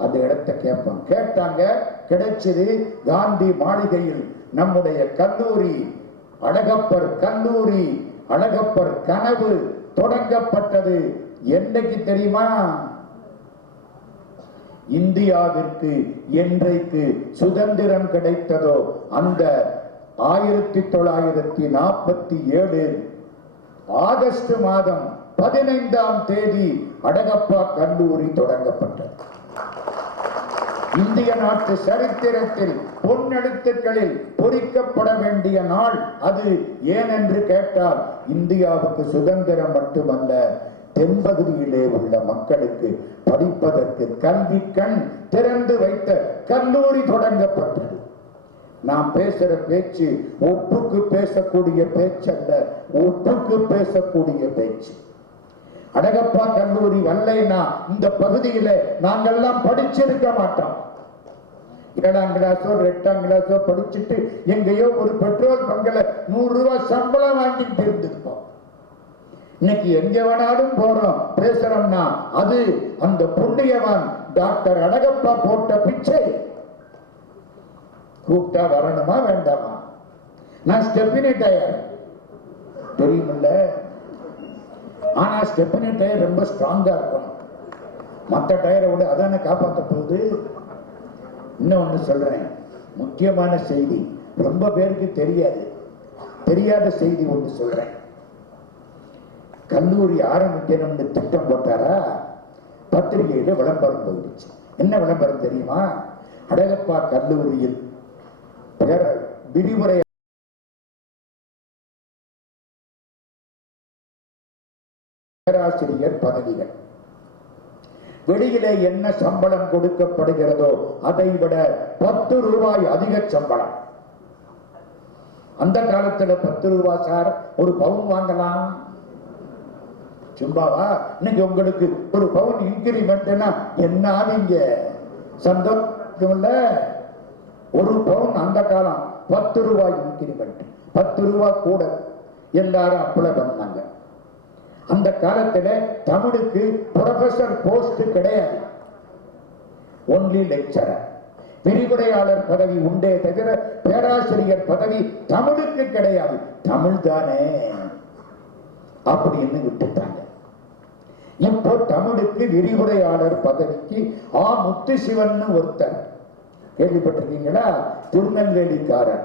அந்த இடத்தை கேட்பான். கேட்டாங்க, கிடைச்சது. காந்தி மாளிகையில் நம்முடைய கல்லூரி, அழகப்பர் கல்லூரி, அழகப்பர் கனவு தொடங்கப்பட்டது. என்னைக்கு தெரியுமா? இந்தியாவிற்கு என்றைக்கு சுதந்திரம் கிடைத்ததோ அந்த 1947 ஆகஸ்ட் மாதம் 15ஆம் தேதி அழகப்பா கல்லூரி தொடங்கப்பட்டது. இந்திய நாட்டு சரித்திரத்தில் பொன்னெழுத்துக்களில் பொறிக்கப்பட வேண்டிய நாள் அது. ஏனென்று கேட்டால் இந்தியாவுக்கு சுதந்திரம் மட்டுமல்ல, தென்பகுதியிலே உள்ள மக்களுக்கு படிப்பதற்கு கல்வி கண் திறந்து வைத்த கல்லூரி தொடங்கப்பட்டது. நாம் பேசுற பேச்சு ஒப்புக்கு பேசக்கூடிய பேச்சல்ல, ஒப்புக்கு பேசக்கூடிய பேச்சு. அழகப்பா கல்லூரி வரலைன்னா இந்த பகுதியில நாங்கெல்லாம் படிச்சிருக்க மாட்டோம். 7ஆம் கிளாஸோ 8ஆம் கிளாஸோ படிச்சுட்டு எங்கேயோ ஒரு பெட்ரோல் பங்கில 100 ரூபாய் சம்பளம் வாங்கிட்டு இருந்திருப்போம். இன்னைக்கு எங்க வேணாலும் போறோம் பேசுறோம்னா அது அந்த புண்ணியவான் டாக்டர் அழகப்பா போட்ட பிச்சை. கூப்பிட்டா வரணுமா வேண்டாமா? நான் ஸ்டெபினி டயர் தெரியுமில்ல, ஆனா ஸ்டெபினி டயர் ரொம்ப ஸ்ட்ராங்கா இருக்கணும். மற்ற டயரை விட அதான காப்பாற்ற போகுது. இன்னொன்னு சொல்றேன், முக்கியமான செய்தி, ரொம்ப பேருக்கு தெரியாத செய்தி ஒன்று சொல்றேன். கல்லூரி ஆரம்பிக்கணும்னு திட்டம் போட்டாரா, பத்திரிகையில விளம்பரம் போயிடுச்சு. என்ன விளம்பரம் தெரியுமா? அழகப்பா கல்லூரியில் விரிவுரை பேராசிரியர் பதவிகள். வெளியிலே என்ன சம்பளம் கொடுக்கப்படுகிறதோ அதை விட 10 ரூபாய் அதிக சம்பளம். அந்த காலத்துல 10 ரூபாய் சார் ஒரு பவுன் வாங்கலாம். சும்மாவா? இன்னைக்கு உங்களுக்கு ஒரு பவுன் இன்கிரிமெண்ட்னா என்ன ஆவீங்க? சந்தோஷம் இல்ல? ஒரு பவுன் அந்த காலம் 10 ரூபாய் இன்கிரிமெண்ட், 10 ரூபாய் கூட எல்லாரும் அப்ளை பண்ணாங்க. அந்த காலத்துல தமிழுக்கு ப்ரொஃபசர் போஸ்ட் கிடையாது, ஒன்லி லெக்சரர். விரிவுரையாளர் பதவி உண்டே தவிர பேராசிரியர் பதவி தமிழுக்கு கிடையாது. தமிழ் தானே அப்படின்னு விட்டுட்டாங்க. இப்போ தமிழுக்கு விரிவுரையாளர் பதவிக்கு முத்துசிவன் ஒருத்தர், கேள்விப்பட்டிருக்கீங்களா? திருநெல்வேலிக்காரர்,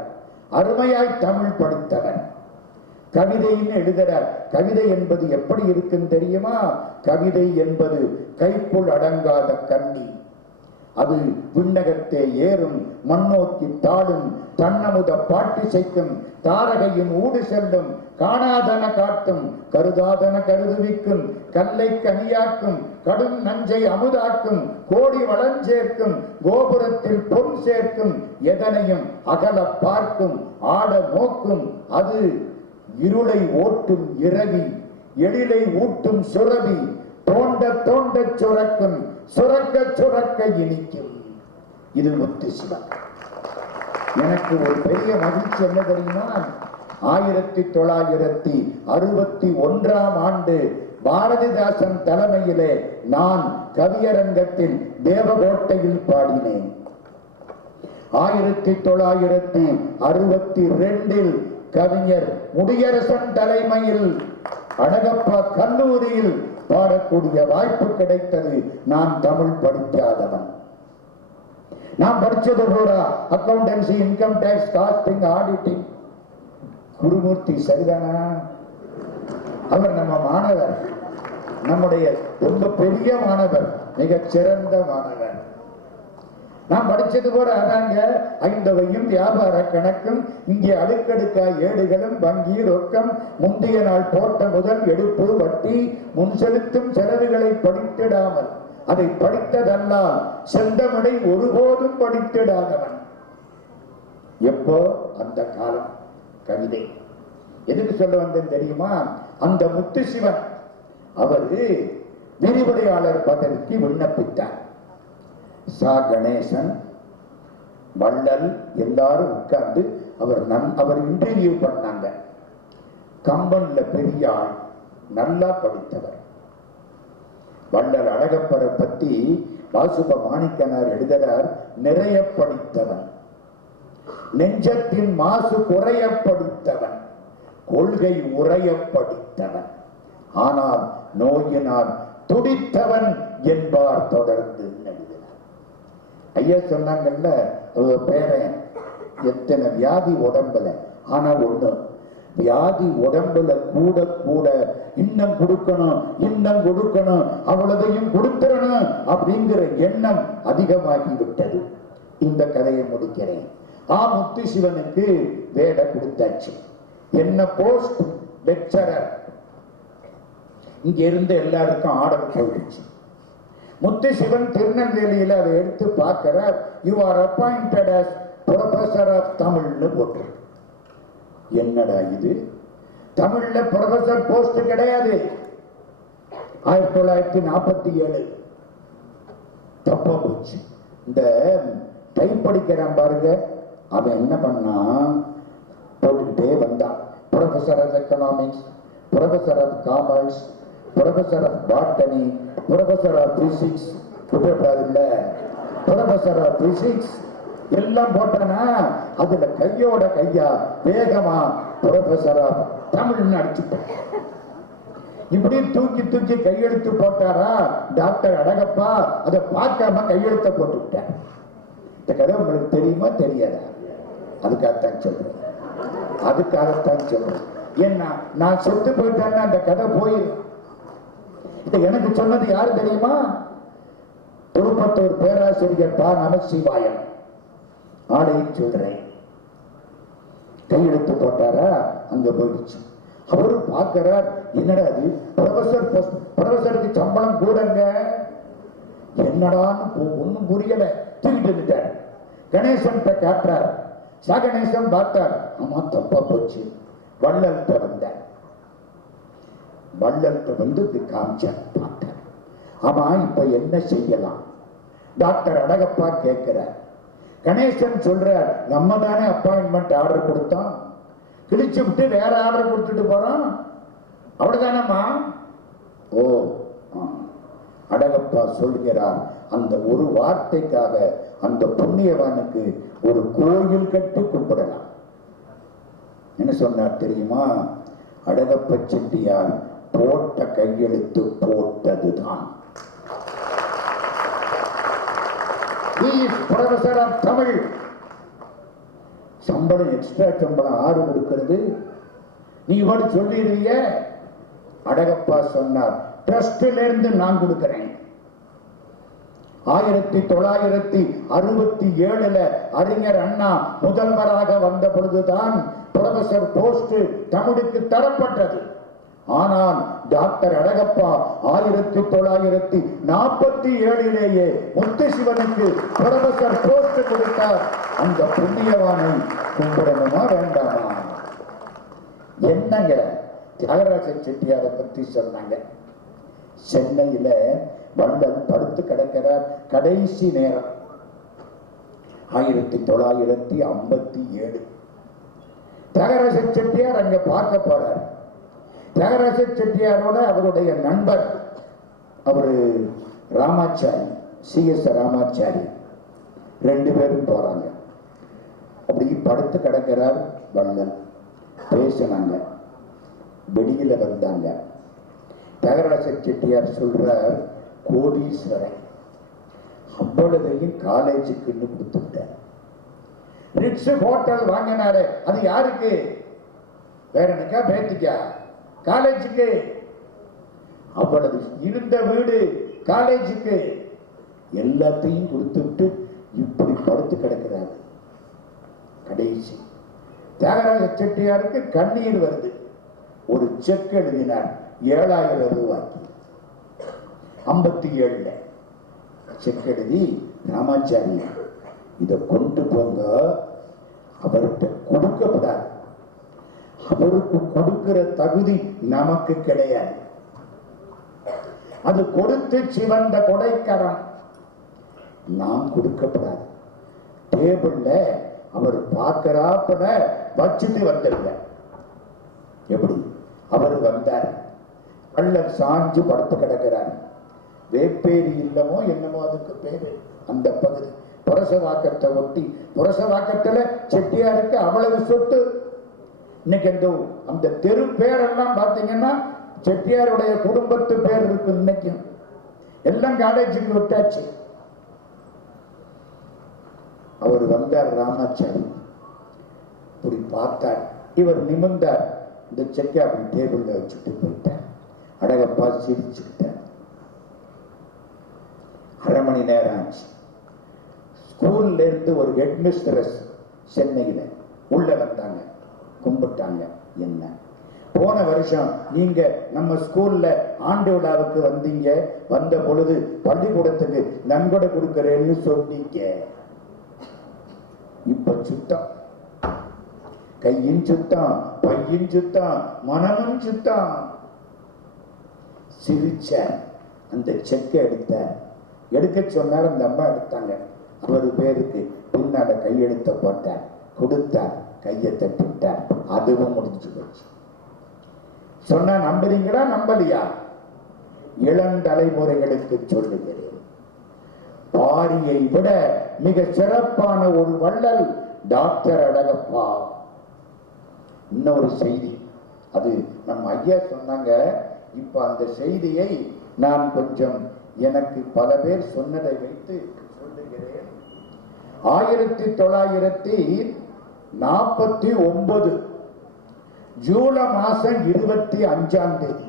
அருமையாய் தமிழ் படித்தவர், கவிதைன்னு எழுதுறார். கவிதை என்பது எப்படி இருக்குன்னு தெரியுமா? கவிதை என்பது கைக்குள் அடங்காத கண்ணி, அது விண்ணகத்தே ஏறும், மண்ணோக்கி தாடும், தன்னமுத பாட்டி செய்க்கும், தாரகையின் ஊடு செல்லும், காணாதன காட்டும், கருதாதன கருதுவிக்கும், கல்லை கனியாக்கும், கடும் நஞ்சை அமுதாக்கும், கோடி வளஞ்சேர்க்கும், கோபுரத்தில் பொன் சேர்க்கும், எதனையும் அகல பார்க்கும், ஆட நோக்கும், அது இருளை ஓட்டும் இரவி, எழிலை ஊட்டும் சுரவி, தோண்ட தோண்ட சுரக்கும், சுரக்க சுரக்க இனிக்கும். இது முத்துசிவன். எனக்கு ஒரு பெரிய மகிழ்ச்சி என்ன தெரியுமா? 1961ஆம் ஆண்டு பாரதிதாசன் தலைமையிலே நான் கவியரங்கத்தில் தேவகோட்டையில் பாடினேன். 1962 கவிஞர் முடியரசன் தலைமையில் அழகப்பா கல்லூரியில் பாடக்கூடிய வாய்ப்பு கிடைத்தது. நான் தமிழ் படிக்காதவன். நான் படிச்சது கூட accountancy, income tax, costing, auditing. Gurumurthy சரிதானா? அவர் நம்ம மாணவர், நம்முடைய ரொம்ப பெரிய மாணவர், மிகச் சிறந்த மாணவர். நான் படிச்சது போல அதாங்க. ஐந்தவையும் வியாபார கணக்கும், இங்கே அடுக்கடுக்கா ஏடுகளும், வங்கி ரொக்கம், முந்தைய நாள் போட்ட முதல் எடுப்பு, வட்டி, முன் செலுத்தும் செலவுகளை படித்திடாமல், அதை படித்ததல்லால் செந்தமிழை ஒருபோதும் படித்திடாதவன். எப்போ? அந்த காலம். கவிதை எதுக்கு சொல்ல வந்தேன் தெரியுமா? அந்த முத்துசிவன் அவரு விரிவுரையாளர் பதவிக்கு விண்ணப்பித்தார். சா கணேசன், வள்ளல் எல்லாரும் உட்கார்ந்து அவர் இன்டர்வியூ பண்ணாங்க. கம்பன்ல பெரிய ஆள், நல்லா படித்தவர். வள்ளல் அழகப்பரை பத்தி வாசுப மாணிக்கனார் எழுதுகிறார், நிறைய படித்தவன், நெஞ்சத்தின் மாசு குறைய படித்தவன், கொள்கை உரைய படித்தவன், ஆனால் நோயினால் துடித்தவன் என்பார் தொடர்ந்து எழுதினார். ஐயா சொன்னாங்கல்ல, பேரன் எத்தனை வியாதி உடம்புல, ஆனா ஒண்ணு, வியாதி உடம்புல கூட கூட இன்னும் கொடுக்கணும், இன்னும் கொடுக்கணும், அவ்வளதையும் கொடுத்துடணும் அப்படிங்கிற எண்ணம் அதிகமாகி விட்டது. இந்த கதையை முடிக்கிறேன். முத்து சிவனுக்கு வேலை கொடுத்தாச்சு. என்ன போஸ்ட்? லெக்சரர். இங்க இருந்து எல்லாருக்கும் ஆர்டர் போயிடுச்சு. முத்து சிவன் திருநெல்வேலியில அதை எடுத்து பார்க்கிறார். You are appointed as professor of தமிழ்னு போட்டு. என்னடா இது, தமிழ்ல ப்ரொஃபசர் போஸ்ட் கிடையாது. 1947 தப்பா போச்சு. இந்த டைப் படிக்கிறான் பாருங்க, அவன் என்ன பண்ணா, போட்டுக்கிட்டே வந்தான். Professor of economics, professor of commerce, professor of botany, professor of physics, இல்ல ப்ரொஃபசர் ஆஃப் பிசிக்ஸ் எல்லாம் போட்டானா, அதுல கையோட கையா வேகமா ப்ரொஃபசர் ஆஃப் தமிழ்னு அடிச்சுட்டான். இப்படி தூக்கி தூக்கி கையெழுத்து போட்டாரா டாக்டர் அழகப்பா. அதை பார்க்காம கையெழுத்த போட்டுவிட்டார். இந்த கதை உங்களுக்கு தெரியுமா தெரியாதா? அதுக்காகத்தான் சொல்றேன், அதுக்காகத்தான் சொல்றேன். ஏன்னா நான் செத்து போயிட்டேன்னா அந்த கதை போயிடும். எனக்கு சொன்னது யாரு தெரியுமா? திருப்பத்தூர் பேராசிரியர் பா நமசிவாயம். ஆளையும் சொல்றேன். கையெழுத்து போட்டாரா, அங்க போயிடுச்சு. அவரு பார்க்கிறார், என்னடா அது, ப்ரொஃபசருக்கு சம்பளம் கூடங்க, என்னடான்னு ஒண்ணும் புரியல. தூக்கிட்டு வந்துட்டார். கணேசன் காட்டுறார். கணேசன் பார்த்தார், ஆமா தப்பா போச்சு. வள்ளல்கிட்ட வந்தார். வள்ளல்கிட்ட வந்து காமிச்சார், பார்த்தார். ஆமா இப்ப என்ன செய்யலாம்? டாக்டர் அழகப்பா கேட்கிறார். கணேசன் சொல்றார், நம்ம தானே அப்பாயின்மெண்ட் ஆர்டர் கொடுத்தோம், கிழிச்சு விட்டு வேற ஆர்டர் கொடுத்துட்டு போறோம், அவ்வளவுதானம்மா. ஓ, அழகப்பா சொல்கிறார், அந்த ஒரு வார்த்தைக்காக அந்த புண்ணியவானுக்கு ஒரு கோயில் கட்டி கும்பிடலாம். என்ன சொன்னார் தெரியுமா? அழகப்ப செட்டியார் போட்ட கையெழுத்து போட்டதுதான். Professor of Tamil. சம்பளம் எக்ஸ்ட்ரா சம்பளம் ஆறு கொடுக்கிறது, நீ இவரு சொல்லிடுவீங்க. அழகப்பா சொன்னார், ட்ரஸ்டில இருந்து நான் கொடுக்கிறேன். 1967 அறிஞர் அண்ணா முதல்வராக வந்த பொழுதுதான் ப்ரொஃபசர் போஸ்ட் தமிழுக்கு தரப்பட்டது. ஆனால் டாக்டர் அழகப்பா 1947 முத்து சிவனுக்கு ப்ரொஃபசர் போஸ்ட் கொடுத்தார். அந்த புண்ணியவானை கும்பிடணுமா வேண்டாமா? என்னங்க தியாகராஜ செட்டியாரை பற்றி சொன்னாங்க. சென்னையில வள்ளல் படுத்து கிடக்கிறார். கடைசி நேரம் 1957. தியாகராஜ செட்டியார் அங்க பார்க்க போறார். தியாகராஜ செட்டியாரோட அவருடைய நண்பர் அவரு ராமாச்சாரி, CS ராமாச்சாரி, 2 பேரும் போறாங்க. அப்படி படுத்து கிடக்கிறார் வள்ளல். பேசினாங்க, வெளியில வந்தாங்க. தியாகராஜ செட்டியார் சொல்றார், கோடீஸ்வரன் அவ்வளவையும் காலேஜுக்குன்னு கொடுத்துட்டார். ரிட்ஸ் ஹோட்டல் வாங்கினாரு, அது யாருக்கு? வேறனுக்கா பேத்திக்கா? காலேஜுக்கு. அவ்வளவு இருந்த வீடு காலேஜுக்கு. எல்லாத்தையும் கொடுத்துட்டு இப்படி படுத்து கிடக்கிறாரு. கடைசி தியாகராஜ செட்டியாருக்கு கண்ணீர் வருது. ஒரு செக் எழுதினார் 7000 ரூபாய்க்கு. 57 செக் எழுதி, ராமாச்சாரி இதை கொண்டு போங்க, அவர்கிட்ட கொடுக்கப்படாது, அவருக்கு கொடுக்கிற தகுதி நமக்கு கிடையாது, அது கொடுத்து சிவந்த கொடைக்கரம், நாம் கொடுக்கப்படாது. டேபிள்ல அவர் பார்க்கிறாப்பட வச்சுட்டு வந்துருங்க. எப்படி? அவர் வந்தார், வள்ளல் சாஞ்சு படுத்து கிடக்கிறார். வேப்பேரி இல்லமோ என்னமோ அதுக்கு பேரு, அந்த பகுதி புரசவாக்கத்தை ஒட்டி. புரசவாக்கத்துல செட்டியாருக்கு அவ்வளவு சொத்து. இன்னைக்கு அந்த தெரு பேரெல்லாம் பாத்தீங்கன்னா செட்டியாருடைய குடும்பத்து பேர் இருக்கு. இன்னைக்கும் எல்லாம் காலேஜுக்கு விட்டாச்சு. அவர் வந்தார் ராமாச்சாரி, இப்படி பார்த்தார், இவர் நிமிர்ந்தார், இந்த செக்கை அப்படி டேபிள்ல வச்சுட்டு போயிட்டார். அழகப்பா சிரிச்சுக்கிட்டார். அரை மணி நேரம் ஆச்சு. ஸ்கூல்ல இருந்து ஒரு ஹெட் மிஸ்ட்ரஸ் சென்னையில உள்ள வந்தாங்க, கும்பிட்டாங்க. என்ன, போன வருஷம் நீங்க நம்ம ஸ்கூல்ல ஆண்டு விழாவுக்கு வந்தீங்க, வந்த பொழுது பள்ளிக்கூடத்துக்கு நன்கொடை கொடுக்கிறேன்னு சொன்னீங்க. இப்ப சுத்தம், கையின் சுத்தம், பையின் சுத்தம், மனமும் சுத்தம். சிரிச்ச அந்த செக்கை எடுக்க சொன்னார். அந்த அம்மா எடுத்தாங்க. அவர் பேருக்கு பின்னால கையெழுத்த போட்டார், கொடுத்தார், கையை தட்டிட்டார். அதுவும் முடிஞ்சு போச்சு. சொன்னா நம்புறீங்களா நம்பலையா? இளந்தலைமுறைகளுக்கு சொல்லுகிறேன், பாரியை விட மிக சிறப்பான ஒரு வள்ளல் டாக்டர் அழகப்பா. இன்னொரு செய்தி, அது நம்ம ஐயா சொன்னாங்க. இப்ப அந்த செய்தியை நான் கொஞ்சம் எனக்கு பல பேர் சொன்னதை வைத்து சொல்லுகிறேன். 1949 ஜூலை மாசம் 25ஆம் தேதி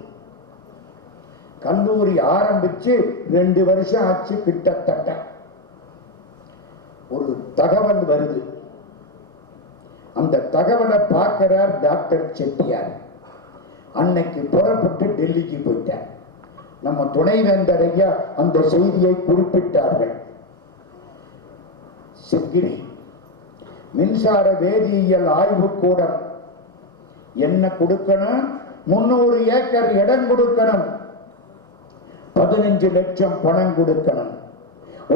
கல்லூரி ஆரம்பிச்சு 2 வருஷம் ஆச்சு கிட்டத்தட்ட. ஒரு தகவல் வருது. அந்த தகவலை பார்க்கிறார் டாக்டர் செட்டியார். அன்னைக்கு புறப்பட்டு டெல்லிக்கு போயிட்டார். நம்ம துணைவேந்தர் ஐயா அந்த செய்தியை குறிப்பிட்டார்கள். சிக்கிரி மின்சார வேதியியல் ஆய்வு கூடம் என்ன கொடுக்கணும்? 300 ஏக்கர் இடம் கொடுக்கணும், 15 லட்சம் பணம் கொடுக்கணும்,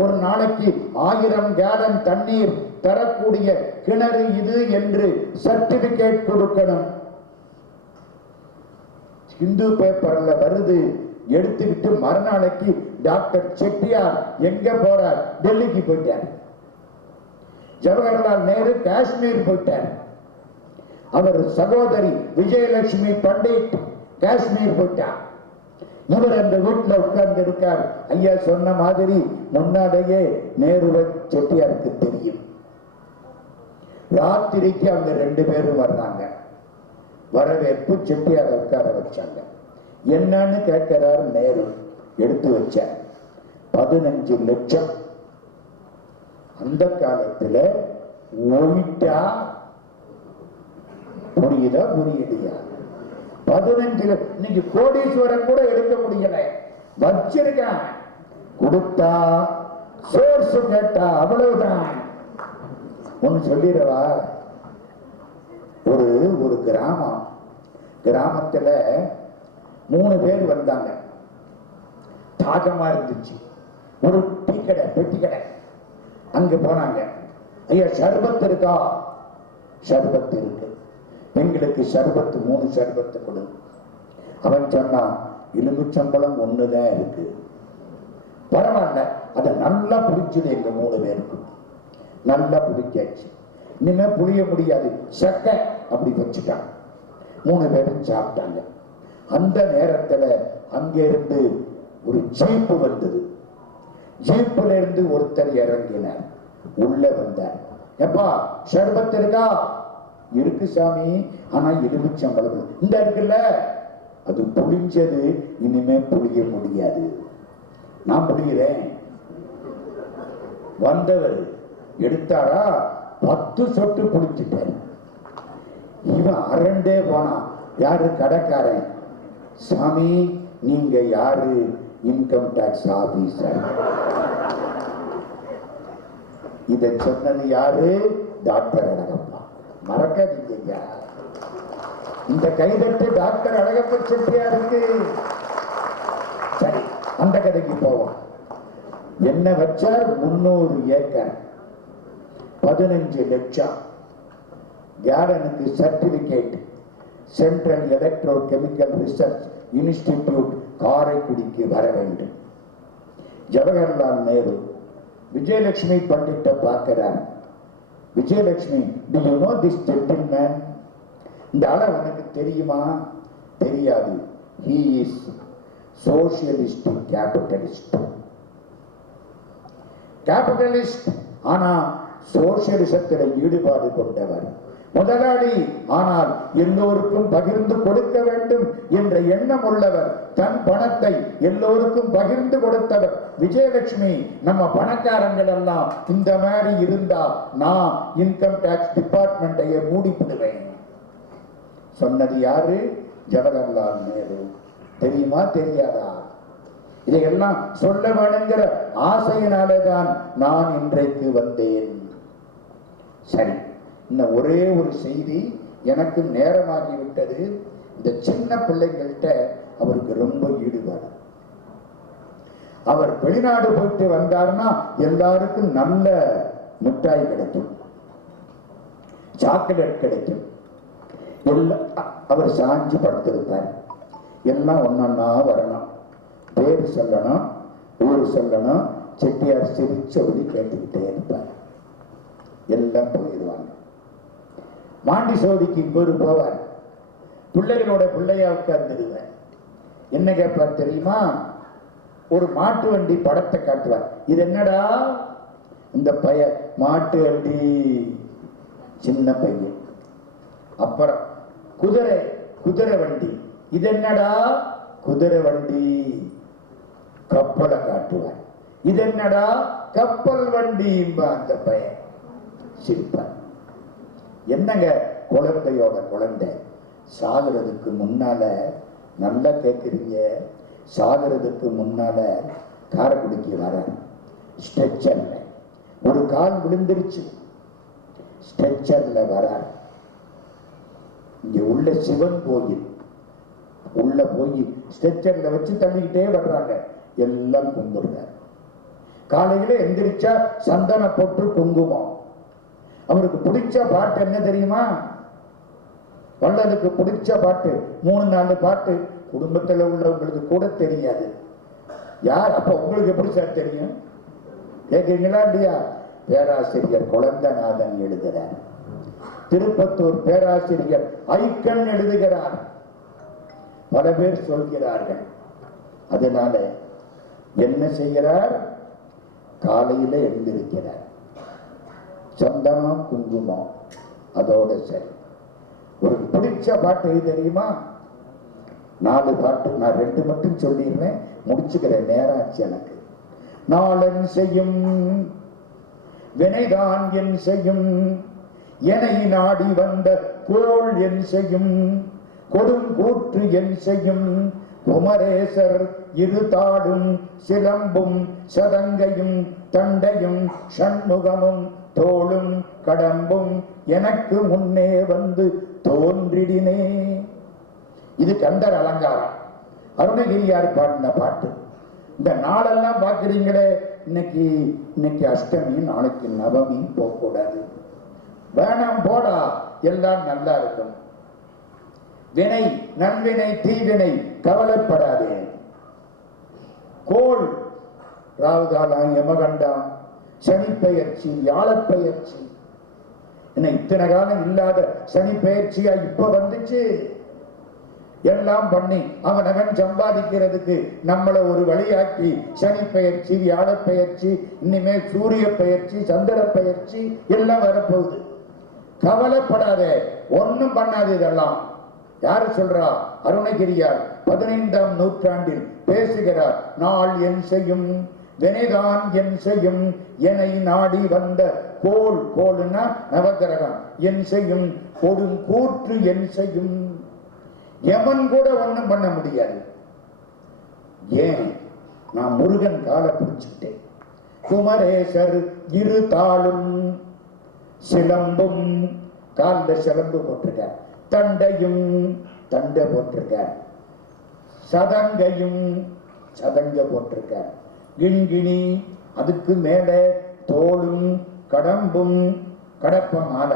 ஒரு நாளைக்கு 1000 கேலன் தண்ணீர் தரக்கூடிய கிணறு இது என்று சர்டிபிகேட் கொடுக்கணும். இந்து பேப்பர்ல வருது. எடுத்துக்கிட்டு மறுநாளைக்கு டாக்டர் செட்டியார் எங்க போறார்? டெல்லிக்கு போயிட்டார். ஜவஹர்லால் நேரு காஷ்மீர் போயிட்டார். அவர் சகோதரி விஜயலட்சுமி பண்டிட் காஷ்மீர் போயிட்டார். இவர் அந்த வீட்டில் உட்கார்ந்து இருக்கார். ஐயா சொன்ன மாதிரி முன்னாலேயே நேருவை செட்டியாருக்கு தெரியும். ராத்திரிக்கு அவங்க 2 பேரும் வர்றாங்க. வரவேற்பு, செட்டியார் உட்கார வச்சாங்க. என்னன்னு கேட்கிறார் நேரு. எடுத்து வச்ச 15 லட்சம். அந்த காலத்துல ஒயிட்டா, புரியுதா புரியலையா? 15 இன்னைக்கு கோடீஸ்வரன் கூட எடுக்க முடியல. வச்சிருக்கான், கொடுத்தா சோர்ஸ் கேட்டா அவ்வளவுதான். ஒன்னு சொல்லிடவா? ஒரு கிராமத்துல 3 பேர் வந்தாங்க. தாகமா இருந்துச்சு. ஒரு டீ கடை, பெட்டி கடை. அங்க போனாங்க. ஐயா சர்பத் இருக்கா? சர்பத் இருக்கு. எங்களுக்கு சர்பத்து 3 சர்பத்து கொடு. அவன் சொன்னான், எலுமிச்சம்பழம் 1 தான் இருக்கு. பரவாயில்ல, அதை நல்லா புடிச்சது. எங்க 3 பேருக்கு நல்லா புடிக்காச்சு. இனிமே புளிய முடியாது, சக்க அப்படி வச்சுட்டான். 3 பேரும் சாப்பிட்டாங்க. அந்த நேரத்துல அங்க இருந்து ஒரு ஜீப்பு வந்தது. ஜீப்புல இருந்து ஒருத்தர் இறங்கினார். உள்ள வந்தார். எப்பா சர்பத் இருக்கா? இருக்கு சாமி, ஆனா எலுமிச்சம்பழம் இந்த இருக்குல்ல, அது புளிஞ்சது, இனிமே புளிய முடியாது. நான் புளிகிறேன். வந்தவர் எடுத்தாரா, 10 சொட்டு புளிச்சிட்டார். இவன் அரண்டே போனான். யாரு? கடைக்காரன். சாமி நீங்க யாரு? Income tax officer. இதை சொன்னது யாரு? டாக்டர் அழகப்பா. மறக்காதீங்க. இந்த கைதட்டு டாக்டர் அழகப்ப செட்டியாருக்கு. சரி, அந்த கதைக்கு போவோம். என்ன வச்சார்? 300 ஏக்கர், 15 லட்சம். கேரனுக்கு certificate. Central electrochemical research institute காரைக்குடிக்கு வர வேண்டும். ஜவஹர்லால் நேரு விஜயலட்சுமி பண்டிட்ட பார்க்கிறார். Vijayalakshmi, do you know this gentleman? இந்த ஆளை உனக்கு தெரியுமா? தெரியாது. He is socialist capitalist. ஆனா சோசியலிசத்தில் ஈடுபாடு கொண்டவர், முதலாளி. ஆனால் எல்லோருக்கும் பகிர்ந்து கொடுக்க வேண்டும் என்ற எண்ணம் உள்ளவர், தன் பணத்தை எல்லோருக்கும் பகிர்ந்து கொடுத்தவர். விஜயலட்சுமி, நம்ம பணக்காரங்கள் எல்லாம் இந்த மாதிரி இருந்தா நான் இன்கம் டாக்ஸ் டிபார்ட்மெண்ட்டையே மூடிவிடுவேன் சொன்னது யாரு? ஜவஹர்லால் நேரு. தெரியுமா தெரியாதா? இதையெல்லாம் சொல்ல வேணுங்கிற ஆசையினாலேதான் நான் இன்றைக்கு வந்தேன். சரி, இன்னும் ஒரே ஒரு செய்தி, எனக்கு நேரமாகிவிட்டது. இந்த சின்ன பிள்ளைங்கள்ட்ட அவருக்கு ரொம்ப ஈடுபாடு. அவர் வெளிநாடு போயிட்டு வந்தார்னா எல்லாருக்கும் நல்ல மிட்டாய் கிடைக்கும், சாக்லேட் கிடைக்கும். அவர் சாஞ்சி படுத்திருப்பார். எல்லாம் ஒன்னா வரணும், பேர் சொல்லணும், ஊர் சொல்லணும். செட்டியார் சிரிச்சபடி கேட்டுக்கிட்டே இருப்பார். எல்லாம் போயிடுவாங்க. மாண்டிசோரிக்கு பேரு போவார். பிள்ளைகளோட பிள்ளையா உட்கார்ந்துடுவார். என்ன கேட்பார் தெரியுமா? ஒரு மாட்டு வண்டி படத்தை காட்டுவார். இது என்னடா? இந்த பையன் மாட்டு வண்டி, சின்ன பையன். அப்புறம் குதிரை வண்டி. இது என்னடா? குதிரை வண்டி. கப்பலை காட்டுவார். இது என்னடா? கப்பல் வண்டி. அந்த பையன் சிரிப்பார். என்னங்க குழந்தையோட குழந்தை சாகிறதுக்கு முன்னால, நல்லா கேட்குறீங்க, சாகிறதுக்கு முன்னால காரைக்குடிக்கு வர ஸ்ட்ரெச்சர்ல ஒரு கால் விழுந்துருச்சு, ஸ்ட்ரெச்சர்ல வர. இங்க உள்ள சிவன் கோயில் உள்ள போய் ஸ்ட்ரெச்சர்ல வச்சு தள்ளிக்கிட்டே வர்றாங்க. எல்லாம் கும்பிடுறார். காலையில எந்திரிச்சா சந்தன போட்டு குங்குமம். அவருக்கு பிடிச்ச பாட்டு என்ன தெரியுமா? வள்ளலுக்கு பிடிச்ச பாட்டு 3-4 பாட்டு குடும்பத்தில் உள்ளவங்களுக்கு கூட தெரியாது. யார்? அப்ப உங்களுக்கு எப்படி சார் தெரியும்? கேட்குறீங்களா இல்லையா? பேராசிரியர் குழந்தநாதன் எழுதுகிறார். திருப்பத்தூர் பேராசிரியர் ஐக்கன் எழுதுகிறார். பல பேர் சொல்கிறார்கள். அதனால என்ன செய்கிறார்? காலையில எழுந்திருக்கிறார். சந்தனம் குங்குமம் அதோட சரி. ஒரு பிடிச்ச பாட்டு தெரியுமா? 4 பாட்டு, நான் 2 மட்டும் சொல்லிடுறேன், முடிச்சுக்கிறேன், நேரம் ஆச்சு எனக்கு. நாளன் செய்யும் வினைதான் என் செய்யும், எனை நாடி வந்த கோள் என் செய்யும், கொடும் கூற்று என் செய்யும், குமரேசர் இரு தாடும் சிலம்பும் சதங்கையும் தண்டையும் சண்முகமும் தோளும் கடம்பும் எனக்கு முன்னே வந்து தோன்றிடினே. இது கந்தர் அலங்காரம், அருணகிரியார் பாடின பாட்டு. இந்த நாளெல்லாம் பார்க்குறீங்களே, இன்னைக்கு அஷ்டமி, நாளைக்கு நவமி, போகக்கூடாது. வேணாம் போடா, எல்லாம் நல்லா இருக்கும். வினை நல்வினை தீவினை கவலைப்படாதே. கோள் ராவுகாலம், யமகண்டம், சனி பெயர்ச்சி, வியாழப்பெயர்ச்சி. என்ன இத்தனை காலம் இல்லாத சனி பெயர்ச்சியா இப்ப வந்துச்சு. எல்லாம் பண்ணி அவனவன் சம்பாதிக்கிறதுக்கு நம்மள ஒரு வழியாக்கி சனி பெயர்ச்சி, வியாழப்பெயர்ச்சி, இனிமே சூரிய பெயர்ச்சி, சந்திர பெயர்ச்சி எல்லாம் வரப்போகுது. கவலைப்படாதே, ஒன்னும் பண்ணாது. இதெல்லாம் யாரு சொல்றா? அருணகிரியார் 15ஆம் நூற்றாண்டில் பேசுகிறார். நாள் என் செய்யும் வினைதான் என் செய்யும், என்னை நாடி வந்த கோள், கோள்னா நவகிரகம், என் செய்யும் கொடும் கூற்று என் செய்யும். எவன் கூட ஒண்ணும் பண்ண முடியாது. ஏன்? நான் முருகன் காலை பிடிச்சுட்டேன். குமரேசர் இரு தாளும் சிலம்பும், கால்ல சிலம்பு போட்டிருக்க, தண்டையும் தண்டை போட்டிருக்க, சதங்கையும் சதங்க போட்டிருக்க, கிண்கிணி அதுக்கு மேல தோளும் கடம்பும், கடப்ப மால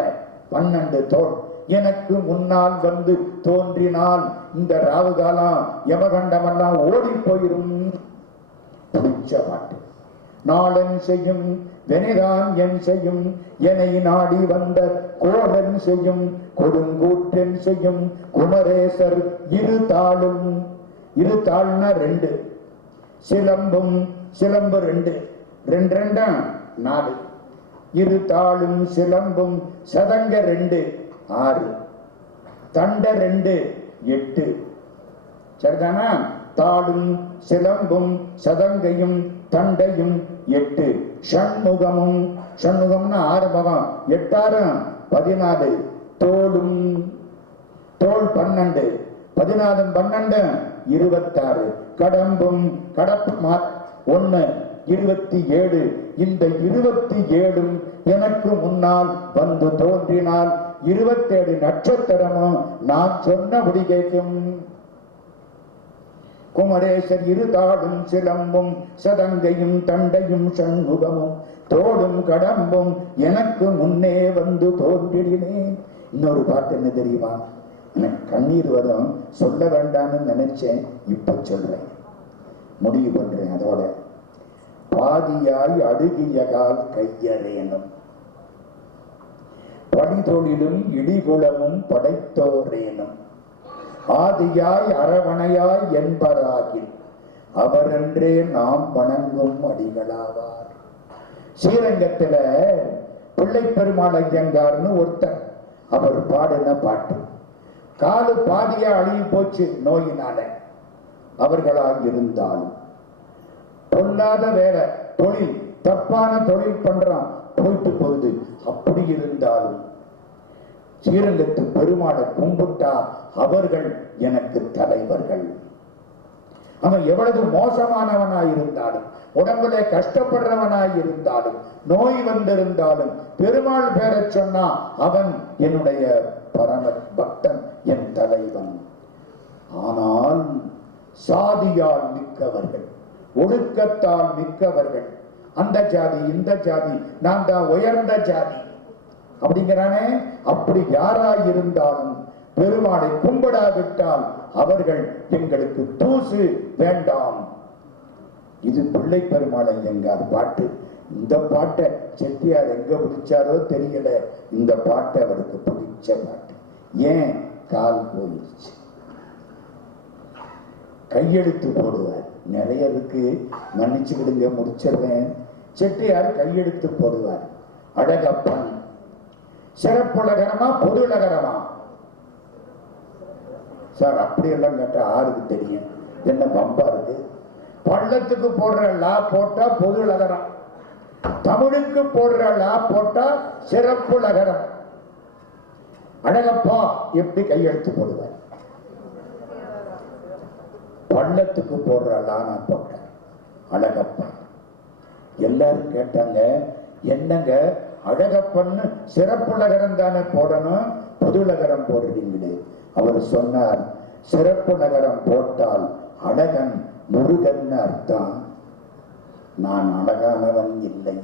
12 தோல் எனக்கு முன்னால் வந்து தோன்றினால் இந்த ராவுகாலம் யமகண்டமெல்லாம் ஓடி போயிரும். பிடிச்ச பாட்டு. நாளன் செய்யும் வினைதான் என் செய்யும், என்னை நாடி வந்த கோளன் செய்யும், கொடுங்கூற்றன் செய்யும், குமரேசர் இரு தாளும். இரு தாள்னா 2, சிலம்பும், சிலம்பு 2, 2 4, இரு தாளும் சிலம்பும் சதங்க 2 6 தண்ட 2 8 சரிதானா? தாளும் சிலம்பும் சதங்கையும் தண்டையும் 8 ஷண்முகமும் ஷண்முகம்னா 6 முகம் 8 14 தோளும் தோள் 12 14 12 26 கடம்பும் கடப்பு 1 27 இந்த 27 எனக்கு முன்னால் வந்து தோன்றினால் 27 நட்சத்திரமும் நான் சொன்னபடி கேட்கும். குமரேசர் இரு தாளும் சிலம்பும் சதங்கையும் தண்டையும் சண்முகமும் தோளும் கடம்பும் எனக்கு முன்னே வந்து தோன்றினேன். இன்னொரு பாட்டு என்ன தெரியுமா? எனக்கு கண்ணீர் வரும், சொல்ல வேண்டாம்னு நினைச்சேன், இப்ப சொல்றேன், முடிவு பண்றேன். அதோட பாதியாய் அழுகிய கால் கையறேனும் படிதொழிலும் இடிகுளமும் படைத்தோரேனும் ஆதியாய் அரவணையாய் என்பராகில் அவரென்றே நாம் வணங்கும் அடிகளாவார். ஸ்ரீரங்கத்துல பிள்ளை பெருமாள் ஐயங்கார்னு ஒருத்தர், அவர் பாடின பாட்டு. காலு பாதியா அழுகி போச்சு நோயினால. அவர்களாக இருந்தாலும் பொல்லாத வேலை தொழில், தப்பான தொழில் பண்றான், போயிட்டு போகுது. அப்படி இருந்தாலும் ஸ்ரீரங்கத்து பெருமாளை கும்பிட்டா அவர்கள் எனக்கு தலைவர்கள். அவன் எவ்வளவு மோசமானவனாய் இருந்தாலும், உடம்புல கஷ்டப்படுறவனாய் இருந்தாலும், நோய் வந்திருந்தாலும் பெருமாள் பேரை சொன்னா அவன் என்னுடைய பரம பக்தன், என் தலைவன். ஆனால் சாதியால் மிக்கவர்கள், ஒழுக்கத்தால் மிக்கவர்கள், அந்த ஜாதி இந்த ஜாதி, நான் தான் உயர்ந்த ஜாதி அப்படிங்கிறானே. அப்படி யாராயிருந்தாலும் பெருமாளை கும்பிடாவிட்டால் அவர்கள் எங்களுக்கு தூசு வேண்டாம். இது பிள்ளை பெருமாள் ஐயங்கார் பாட்டு. இந்த பாட்டை செட்டியார் எங்க பிடிச்சாரோ தெரியல, இந்த பாட்டை அவருக்கு பிடிச்ச பாட்டு. ஏன்? கால் போயிடுச்சு. கையெழுத்து போடுவார், நிறைய இருக்கு, மன்னிச்சுக்கிடுங்க, முடிச்சிடுறேன். செட்டியார் கையெழுத்து போடுவார். அழகப்பன் சிறப்புலகரமா பொதுலகரமா? சார் அப்படியெல்லாம் கேட்டா ஆருக்கு தெரியும், என்ன பம்பா இருக்கு. பள்ளத்துக்கு போடுற லா போட்டா பொதுலகரம், தமிழுக்கு போடுற லா போட்டா சிறப்புலகரம். அழகப்பா எப்படி கையெழுத்து போடுவார்? பள்ளத்துக்கு போடுற லா நான் போட்டேன், அழகப்பா. எல்லாரும் கேட்டாங்க, என்னங்க அழகப்பன்னு சிறப்புலகரம் தானே போடணும், பொதுலகரம் போடுறீங்களே. அவர் சொன்னார், சிறப்பு நகரம் போட்டால் அழகன் முருகன் அர்த்தம், நான் அழகானவன் இல்லை.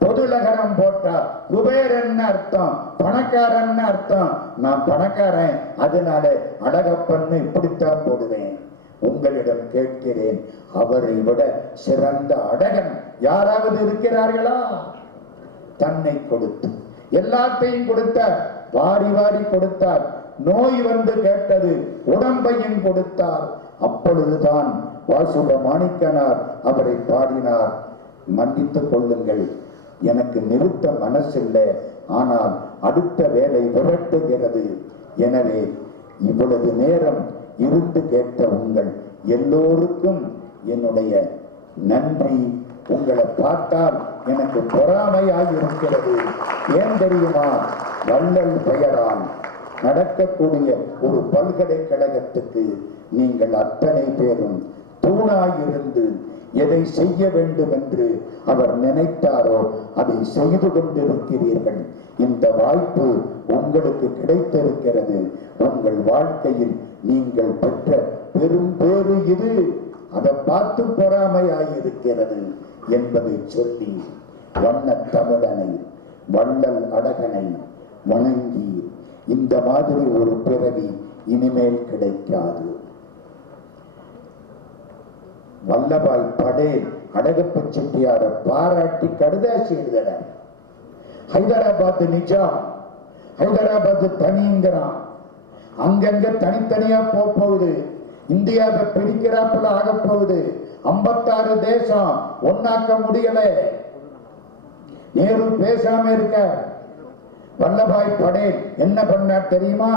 பொதுலகரம் போட்டா குபேரன் அர்த்தம், பணக்காரன் அர்த்தம், நான் பணக்காரன், அதனால அழகப்பன்னு இப்படித்தான் போடுவேன். உங்களிடம் கேட்கிறேன், அவரை விட சிறந்த அழகன் யாராவது இருக்கிறார்களா? தன்னை கொடுத்து எல்லாத்தையும் கொடுத்தார், வாரி வாரி கொடுத்தார். நோய் வந்து கேட்டது, உடம்பையும் கொடுத்தார். அப்பொழுதுதான் வாசுப மாணிக்கனார் அவரை பாடினார், மன்னித்துக் கொள்ளுங்கள், எனக்கு நிறுத்த மனசில்லை, ஆனால் அடுத்த வேலை விரட்டுகிறது. எனவே இவ்வளவு நேரம் இருந்து கேட்ட உங்கள் எல்லோருக்கும் என்னுடைய நன்றி. உங்களை பார்த்தால் எனக்கு பொறாமையாக இருக்கிறது. ஏன் தெரியுமா? வள்ளல் பெயரால் நடக்கக்கூடிய ஒரு பல்கலைக்கழகத்துக்கு நீங்கள் அத்தனை பேரும் தூணாயிருந்து எதை செய்ய வேண்டும் என்று அவர் நினைத்தாரோ அதை செய்து கொண்டிருக்கிறீர்கள். இந்த வாய்ப்பு உங்களுக்கு கிடைத்திருக்கிறது. உங்கள் வாழ்க்கையில் நீங்கள் பெற்ற பெரும் பேறு இது. அதை பார்த்து பொறாமையாயிருக்கிறது என்பதை சொல்லி வண்ண தமிழனை, வள்ளல் அழகனை வணங்கி, இந்த மாதிரி ஒரு பிறவி இனிமேல் கிடைக்காது. வல்லபாய் படேல் அழகப்ப செட்டியாரை பாராட்டி கடுதாசி எழுதினார். ஹைதராபாத் நிஜாம், ஹைதராபாத் தனிங்கிறான், அங்கங்க தனித்தனியா போகுது, இந்தியாவை பிரிக்கிறாப்புல ஆக போகுது. 56 தேசம் ஒன்னாக்க முடியல. நேரு பேசாம இருக்க. வல்லபாய் படேல் என்ன பண்ணார் தெரியுமா?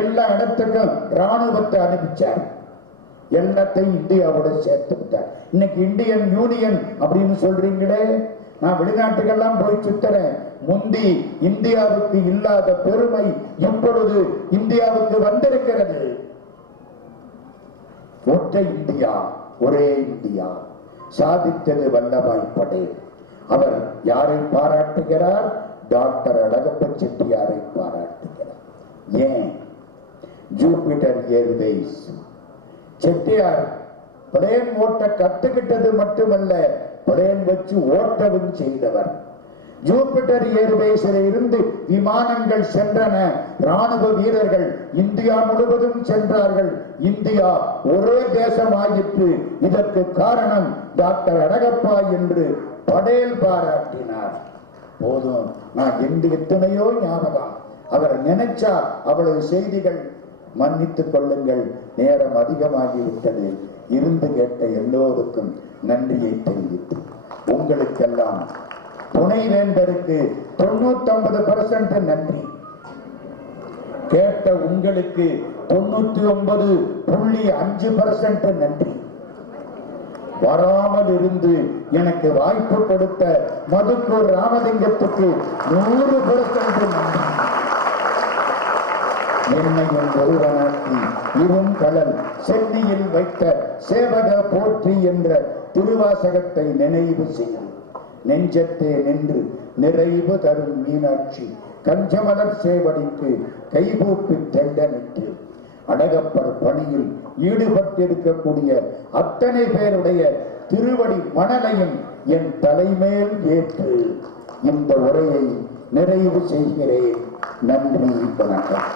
எல்லா இடத்துக்கும் ராணுவத்தை அனுப்பிச்சார். எல்லாத்தையும் இந்தியாவோட சேர்த்து விட்டார். இன்னைக்கு இந்தியன் யூனியன் அப்படின்னு சொல்றீங்களே, நான் வெளிநாட்டுக்கெல்லாம் போய் சுத்துறேன். முந்தி இந்தியாவுக்கு இல்லாத பெருமை இப்பொழுது இந்தியாவுக்கு வந்திருக்கிறது. ஒற்றை இந்தியா, ஒரே இந்தியா சாதித்தது வல்லபாய் படேல். அவர் யாரை பாராட்டுகிறார்? டாக்டர் அழகப்ப செட்டியாரை பாராட்டுகிறார். ஏன்? Jupiter Airways. செட்டியார் பிளேன் ஓட்ட கத்துக்கிட்டது மட்டுமல்ல, பிளேன் வச்சு ஓட்டவும் செய்தவர். ஜூபிட்டர் ஏர்வேஸில் இருந்து விமானங்கள் சென்றன. ராணுவ வீரர்கள் இந்தியா முழுவதும் சென்றார்கள். இந்தியா ஒரே தேசமாயிற்று. இதற்கு காரணம் டாக்டர் அழகப்பா என்று படேல் பாராட்டினார். போதும், நான் எத்தனையோ ஞாபகம். அவர் நினைச்சா அவ்வளவு செய்திகள். மன்னித்துக் கொள்ளுங்கள், நேரம் அதிகமாகிவிட்டது. இருந்து கேட்ட எல்லோருக்கும் நன்றியை தெரிவித்து, உங்களுக்கெல்லாம் துணைவேந்தருக்கு 99% நன்றி. கேட்ட உங்களுக்கு 99.5% நன்றி. வராமல் இருந்து எனக்கு வாய்ப்பு கொடுத்த மதுக்கூர் ராமலிங்கத்துக்கு 100% நன்றி. என்னையும் ஒருவனாக்கி இரும் கடல் சென்னியில் வைத்த சேவக போற்றி என்ற திருவாசகத்தை நினைவு செய்யும். நெஞ்சத்தே நின்று நிறைவு தரும் மீனாட்சி கஞ்சமலர் சேவடிக்கு கைகூப்பி தெண்டனிட்டு அழகப்பர் பணியில் ஈடுபட்டிருக்கக்கூடிய அத்தனை பேருடைய திருவடி மணலையும் என் தலைமேல் ஏற்று இந்த உரையை நிறைவு செய்கிறேன். நன்றி, வணக்கம்.